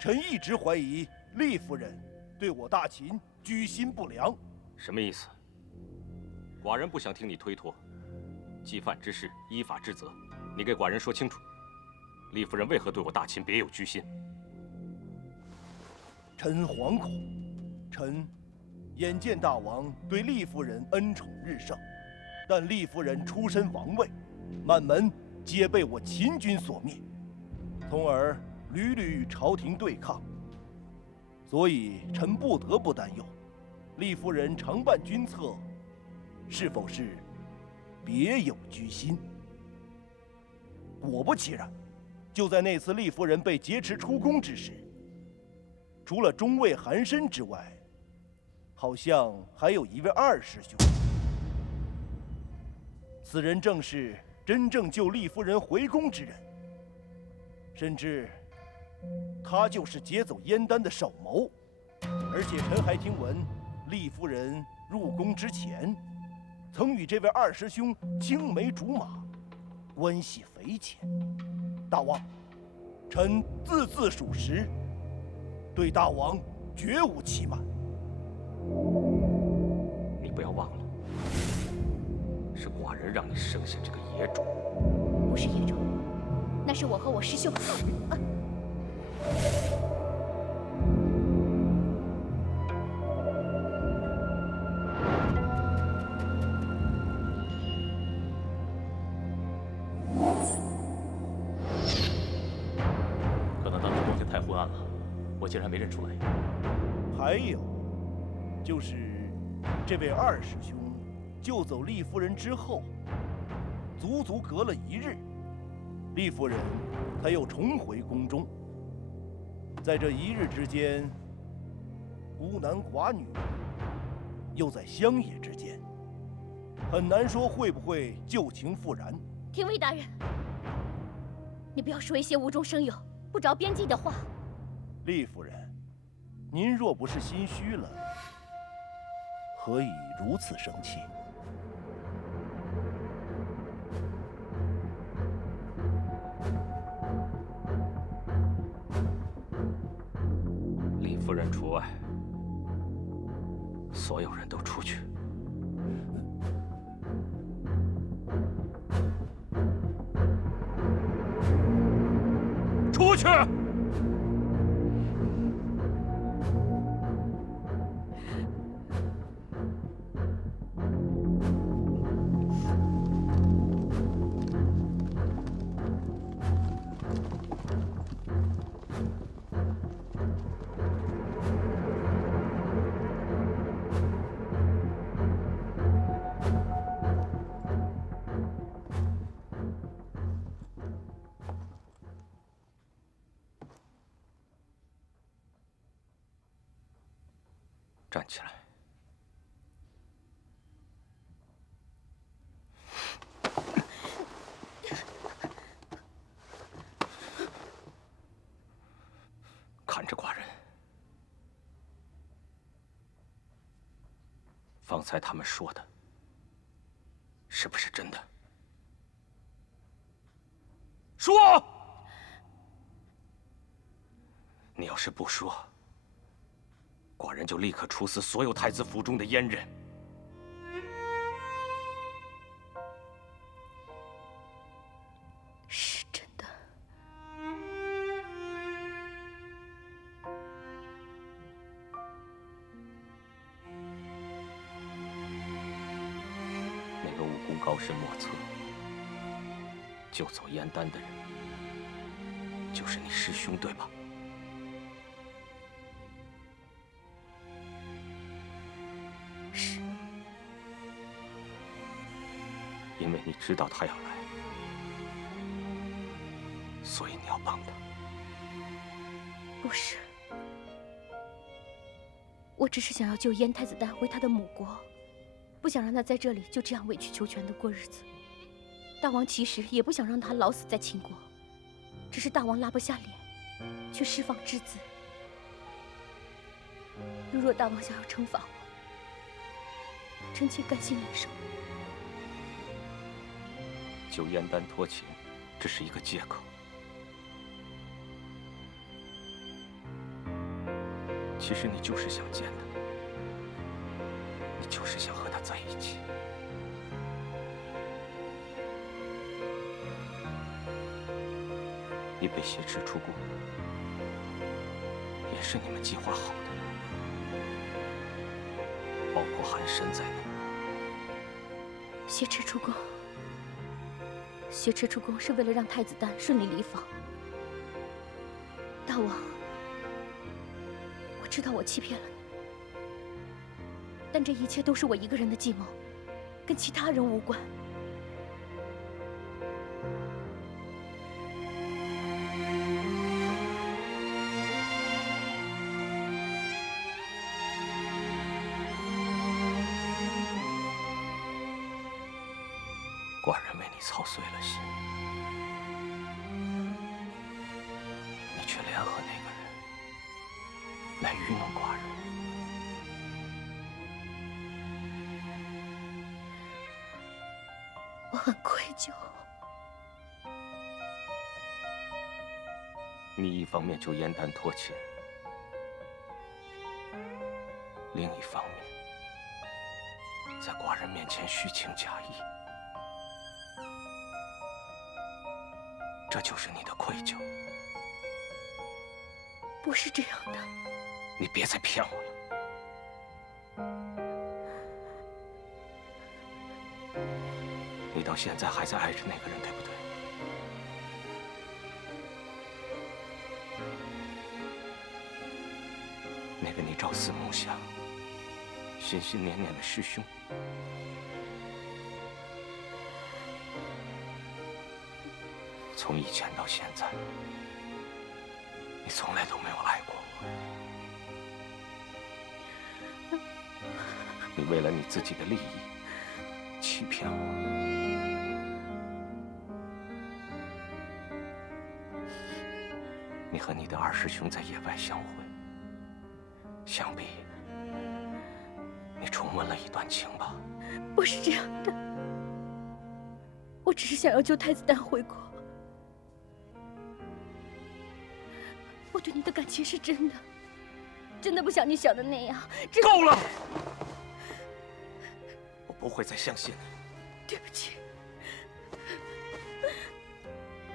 臣一直怀疑厉夫人对我大秦居心不良。什么意思？寡人不想听你推脱。既犯之事，依法治责。你给寡人说清楚，厉夫人为何对我大秦别有居心？臣惶恐。臣眼见大王对厉夫人恩宠日盛，但厉夫人出身王位，满门皆被我秦军所灭，从而屡屡与朝廷对抗，所以臣不得不担忧，厉夫人常伴军策，是否是别有居心？果不其然，就在那次厉夫人被劫持出宫之时，除了中尉韩申之外，好像还有一位二师兄。此人正是真正救厉夫人回宫之人，甚至他就是劫走燕丹的首谋。而且臣还听闻，厉夫人入宫之前，曾与这位二师兄青梅竹马，关系匪浅。大王，臣字字属实，对大王绝无欺瞒。你不要忘了，是寡人让你生下这个野种。不是野种，那是我和我师兄。可能当时光线太昏暗了，我竟然没认出来。还有，就是这位二师兄救走厉夫人之后，足足隔了1日，厉夫人才又重回宫中。在这1日之间，孤男寡女，又在乡野之间，很难说会不会旧情复燃。廷尉大人，你不要说一些无中生有、不着边际的话。厉夫人，您若不是心虚了，何以如此生气？李夫人除外，所有人都出去。出去！站起来！看着寡人，方才他们说的，是不是真的？说！你要是不说，寡人就立刻处死所有太子府中的阉人。是真的。那个武功高深莫测、救走燕丹的人，就是你师兄，对吧？是。因为你知道他要来，所以你要帮他。不是，我只是想要救燕太子丹回他的母国，不想让他在这里就这样委曲求全的过日子。大王其实也不想让他老死在秦国，只是大王拉不下脸去释放之子。如若大王想要惩罚我，臣妾甘心领受。救燕丹脱秦只是一个借口，其实你就是想见他，你就是想和他在一起。你被挟持出宫，也是你们计划好的，包括韩申在内。挟持出宫，挟持出宫是为了让太子丹顺利离访。大王，我知道我欺骗了你，但这一切都是我一个人的计谋，跟其他人无关。寡人为你操碎了心，你却联合那个人来愚弄寡人。我很愧疚。你一方面就燕丹脱亲，另一方面在寡人面前虚情假意，这就是你的愧疚。不是这样的。你别再骗我了。你到现在还在爱着那个人，对不对？那个你朝思暮想、心心念念的师兄。从以前到现在，你从来都没有爱过我。你为了你自己的利益，欺骗我。你和你的二师兄在野外相会，想必你重温了一段情吧？不是这样的，我只是想要救太子丹回国。我对你的感情是真的，真的不像你想的那样。够了！我不会再相信你。对不起。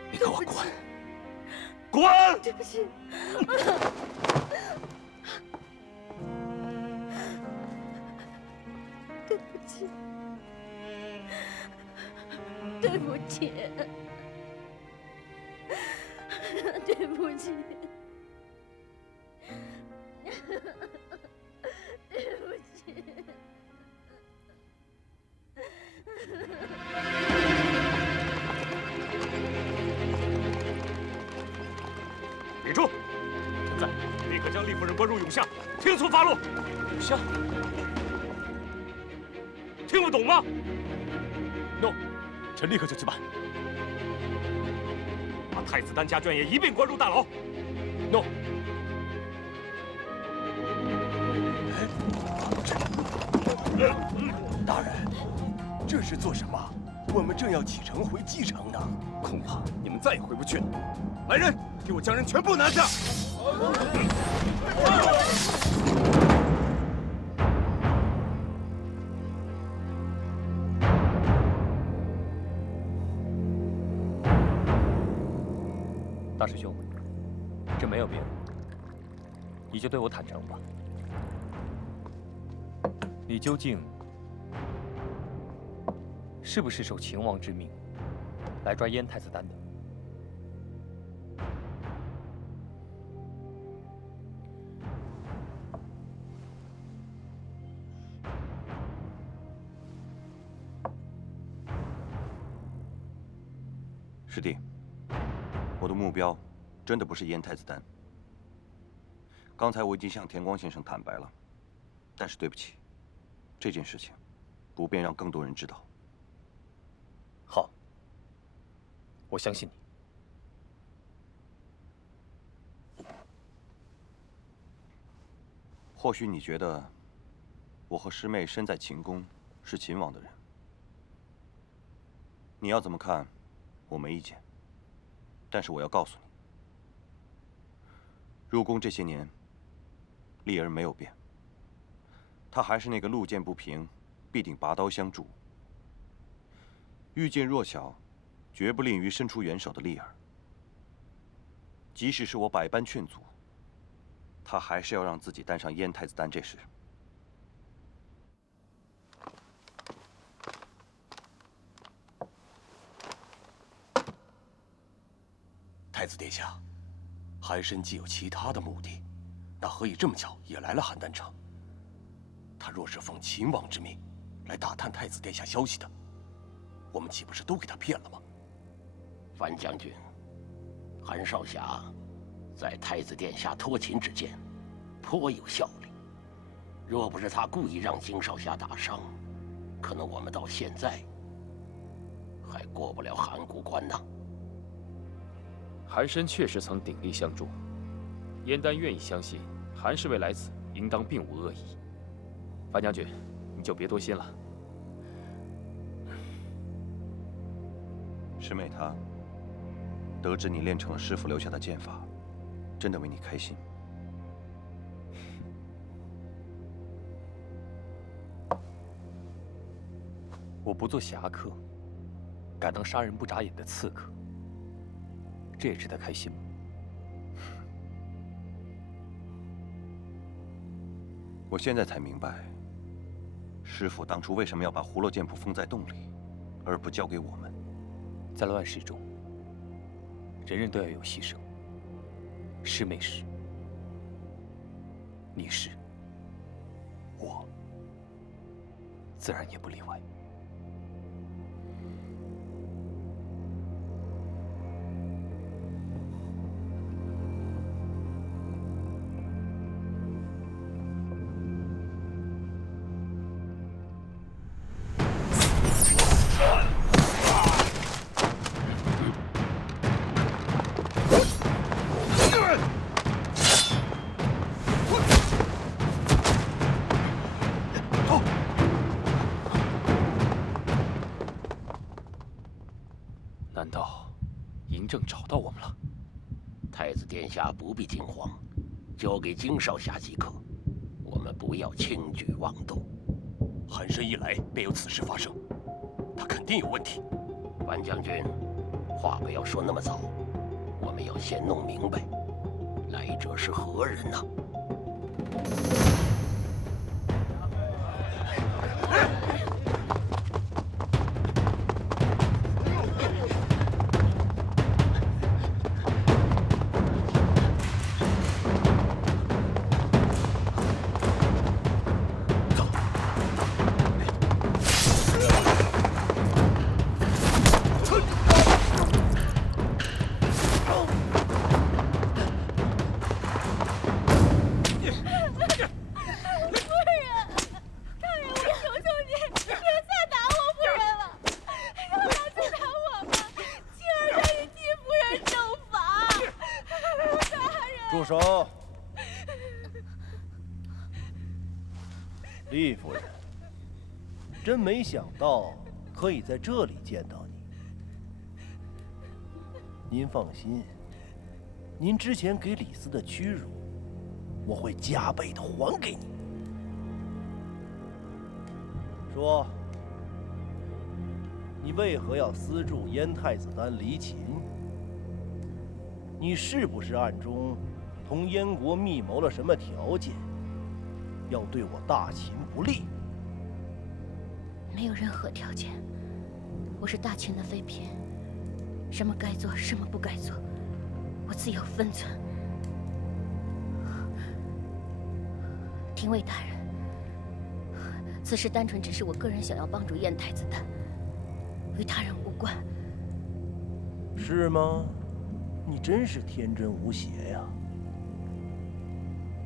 你给我滚！滚！对不起。对不起。对不起。对不起。对不起。李柱，臣在，立刻将厉夫人关入永巷，听从发落。永巷？听不懂吗 ？No， 臣立刻就去办。把太子丹家眷也一并关入大牢。No。大人，这是做什么？我们正要启程回蓟城呢。恐怕你们再也回不去了。来人，给我将人全部拿下！大师兄，这没有别的，你就对我坦诚吧。你究竟是不是受秦王之命来抓燕太子丹的？师弟，我的目标真的不是燕太子丹。刚才我已经向田光先生坦白了，但是对不起，这件事情不便让更多人知道。好，我相信你。或许你觉得我和师妹身在秦宫，是秦王的人，你要怎么看，我没意见。但是我要告诉你，入宫这些年，丽儿没有变，她还是那个路见不平，必定拔刀相助。遇见弱小，绝不吝于伸出援手的丽儿。即使是我百般劝阻，她还是要让自己担上燕太子丹这事。太子殿下，韩申既有其他的目的，那何以这么巧也来了邯郸城？他若是奉秦王之命来打探太子殿下消息的，我们岂不是都给他骗了吗？樊将军，韩少侠在太子殿下托秦之间颇有效力。若不是他故意让金少侠打伤，可能我们到现在还过不了函谷关呢。韩申确实曾鼎力相助，燕丹愿意相信韩侍卫来此应当并无恶意。樊将军，你就别多心了。师妹她得知你练成了师父留下的剑法，真的为你开心。我不做侠客，改当杀人不眨眼的刺客，这也值得开心吗？我现在才明白，师父当初为什么要把葫芦剑谱封在洞里，而不交给我们。在乱世中，人人都要有牺牲。师妹是，你是，我自然也不例外。难道嬴政找到我们了？太子殿下不必惊慌，交给京少侠即可。我们不要轻举妄动。韩申一来便有此事发生，他肯定有问题。樊将军，话不要说那么早，我们要先弄明白，来者是何人呢？住手！厉夫人，真没想到可以在这里见到你。您放心，您之前给李斯的屈辱，我会加倍的还给你。说，你为何要私助燕太子丹离秦？你是不是暗中同燕国密谋了什么条件，要对我大秦不利？没有任何条件，我是大秦的妃嫔，什么该做，什么不该做，我自有分寸。廷尉大人，此事单纯只是我个人想要帮助燕太子丹，与他人无关。是吗？你真是天真无邪呀！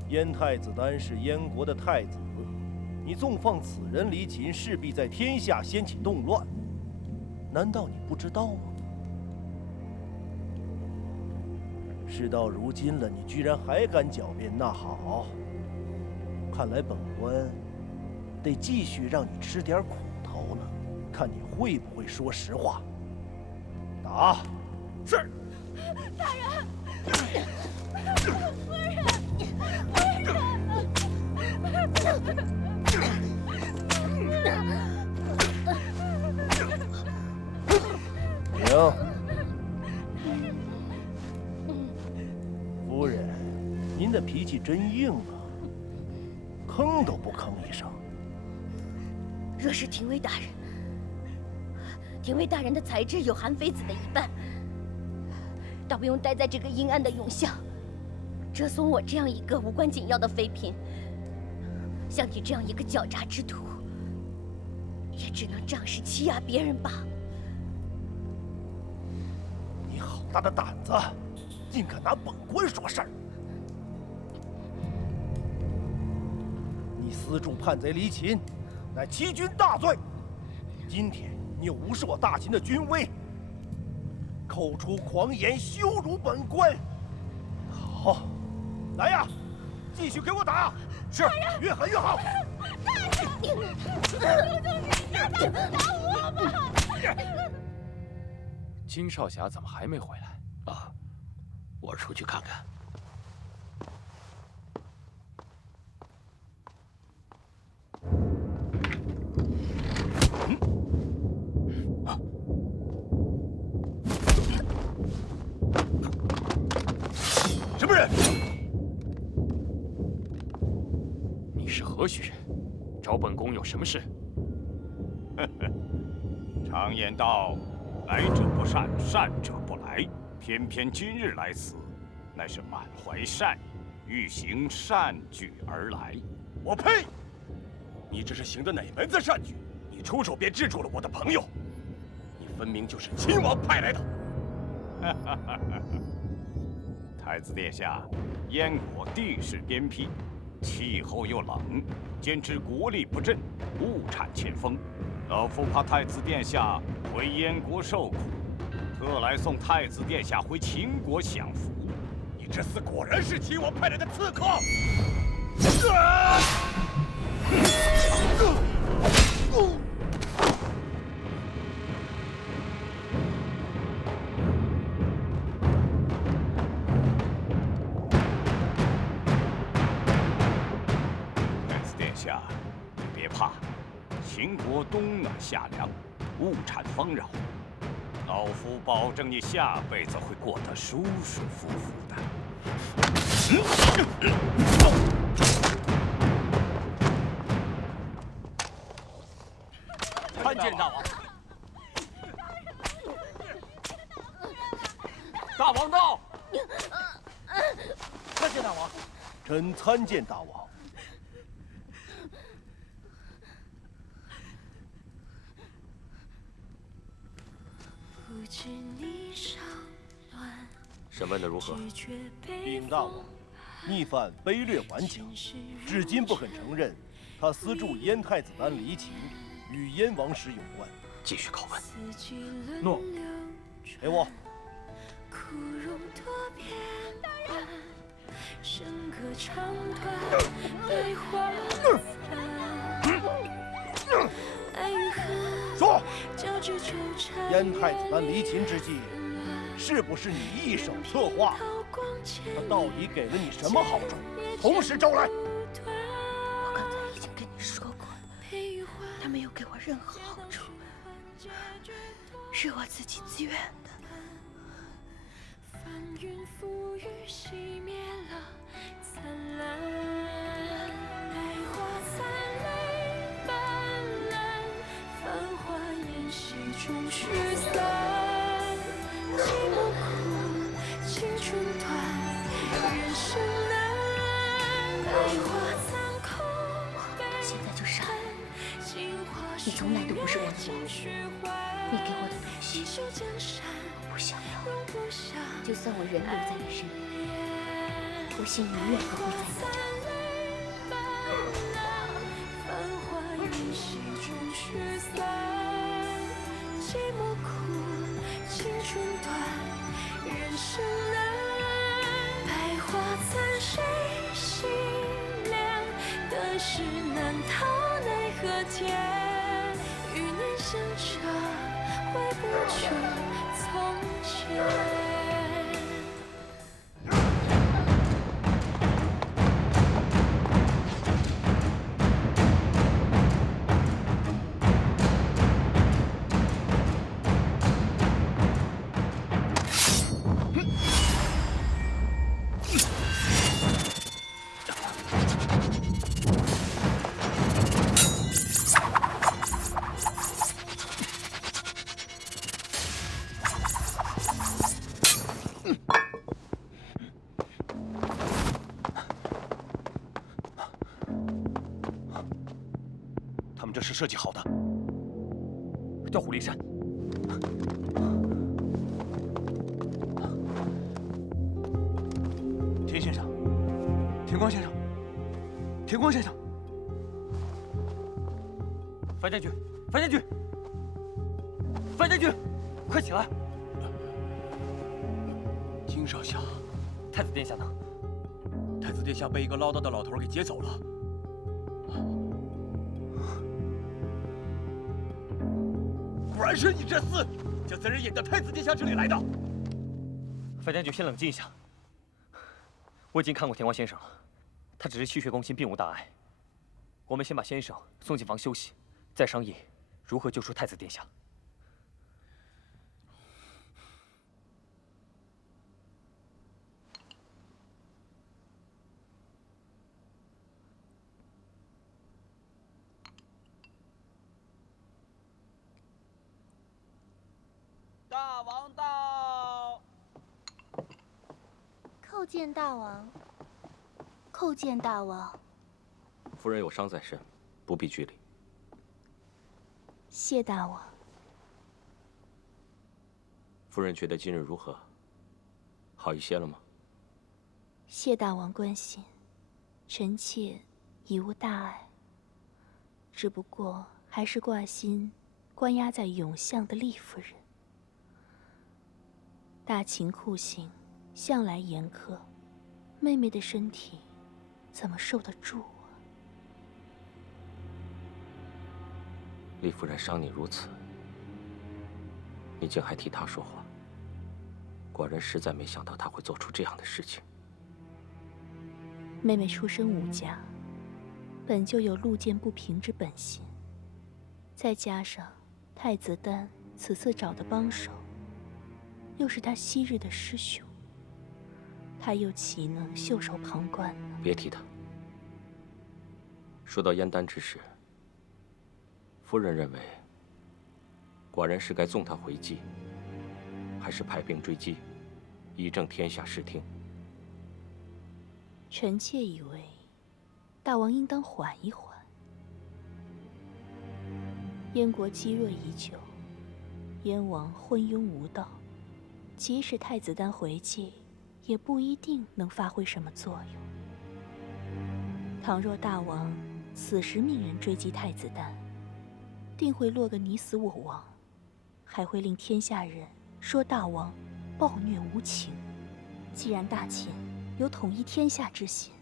燕太子丹是燕国的太子，你纵放此人离秦，势必在天下掀起动乱。难道你不知道吗？事到如今了，你居然还敢狡辩？那好，看来本官得继续让你吃点苦头了，看你会不会说实话。打！是。大人，夫人，停！夫人，您的脾气真硬啊，吭都不吭一声。若是廷尉大人，廷尉大人的才智有韩非子的一半。倒不用待在这个阴暗的永巷，折损我这样一个无关紧要的妃嫔。像你这样一个狡诈之徒，也只能仗势欺压别人罢。你好大的胆子，竟敢拿本官说事儿！你私助叛贼离秦，乃欺君大罪。今天你无视我大秦的军威，口出狂言，羞辱本官。好，来呀，继续给我打！是，越狠越好。打我吧！金少侠怎么还没回来？啊，我出去看看。什么人？你是何许人？找本宫有什么事？常言道，来者不善，善者不来。偏偏今日来此，乃是满怀善意，欲行善举而来。我呸！你这是行的哪门子善举？你出手便制住了我的朋友，你分明就是亲王派来的。太子殿下，燕国地势偏僻，气候又冷，兼之国力不振，物产欠丰。老夫怕太子殿下回燕国受苦，特来送太子殿下回秦国享福。你这厮果然是秦王派来的刺客！太子殿下，你别怕，秦国冬暖夏凉，物产丰饶，老夫保证你下辈子会过得舒舒服服的。参见大王。大王到。参见大王。臣参见大王。审问的如何？禀大王，逆犯卑劣顽强，至今不肯承认他私助燕太子丹离秦，与燕王室有关。继续拷问。诺。给我。说，燕太子丹离秦之计，是不是你一手策划？他到底给了你什么好处？同时招来。我刚才已经跟你说过了，他没有给我任何好处，是我自己自愿的。现在就杀了你从来都不是我的王，你给我的东西我不想要。就算我人留在你身边，我心永远不会在你这儿。是难逃奈何天，余年相trợ，回不去从前。这是设计好的。调虎离山。田先生，田光先生，田光先生，樊将军，樊将军，范将军，快起来！金上下，太子殿下呢？太子殿下被一个唠叨的老头给接走了。果然是你这厮，将贼人引到太子殿下这里来的。范将军，先冷静一下。我已经看过田光先生了，他只是气血攻心，并无大碍。我们先把先生送进房休息，再商议如何救出太子殿下。大王到！叩见大王。叩见大王。夫人有伤在身，不必拘礼。谢大王。夫人觉得今日如何？好一些了吗？谢大王关心，臣妾已无大碍。只不过还是挂心关押在永巷的厉夫人。大秦酷刑向来严苛，妹妹的身体怎么受得住啊？厉夫人伤你如此，你竟还替她说话，寡人实在没想到她会做出这样的事情。妹妹出身武家，本就有路见不平之本性，再加上太子丹此次找的帮手，又是他昔日的师兄，他又岂能袖手旁观呢？别提他。说到燕丹之事，夫人认为，寡人是该送他回继，还是派兵追击，以正天下视听？臣妾以为，大王应当缓一缓。燕国积弱已久，燕王昏庸无道，即使太子丹回继，也不一定能发挥什么作用。倘若大王此时命人追击太子丹，定会落个你死我亡，还会令天下人说大王暴虐无情。既然大秦有统一天下之心，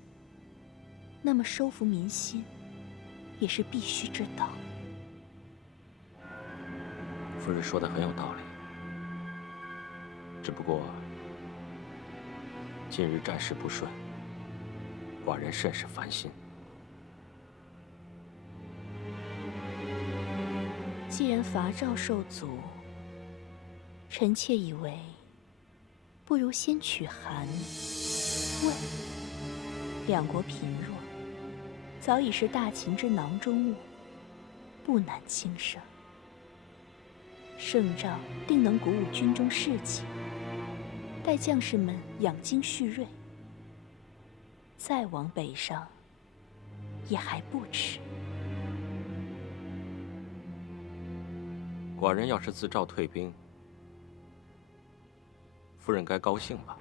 那么收服民心也是必须之道。夫人说的很有道理，只不过近日战事不顺，寡人甚是烦心。既然伐赵受阻，臣妾以为，不如先取韩、魏。两国贫弱，早已是大秦之囊中物，不难轻胜。胜仗定能鼓舞军中士气，待将士们养精蓄锐，再往北上也还不迟。寡人要是自赵退兵，夫人该高兴吧？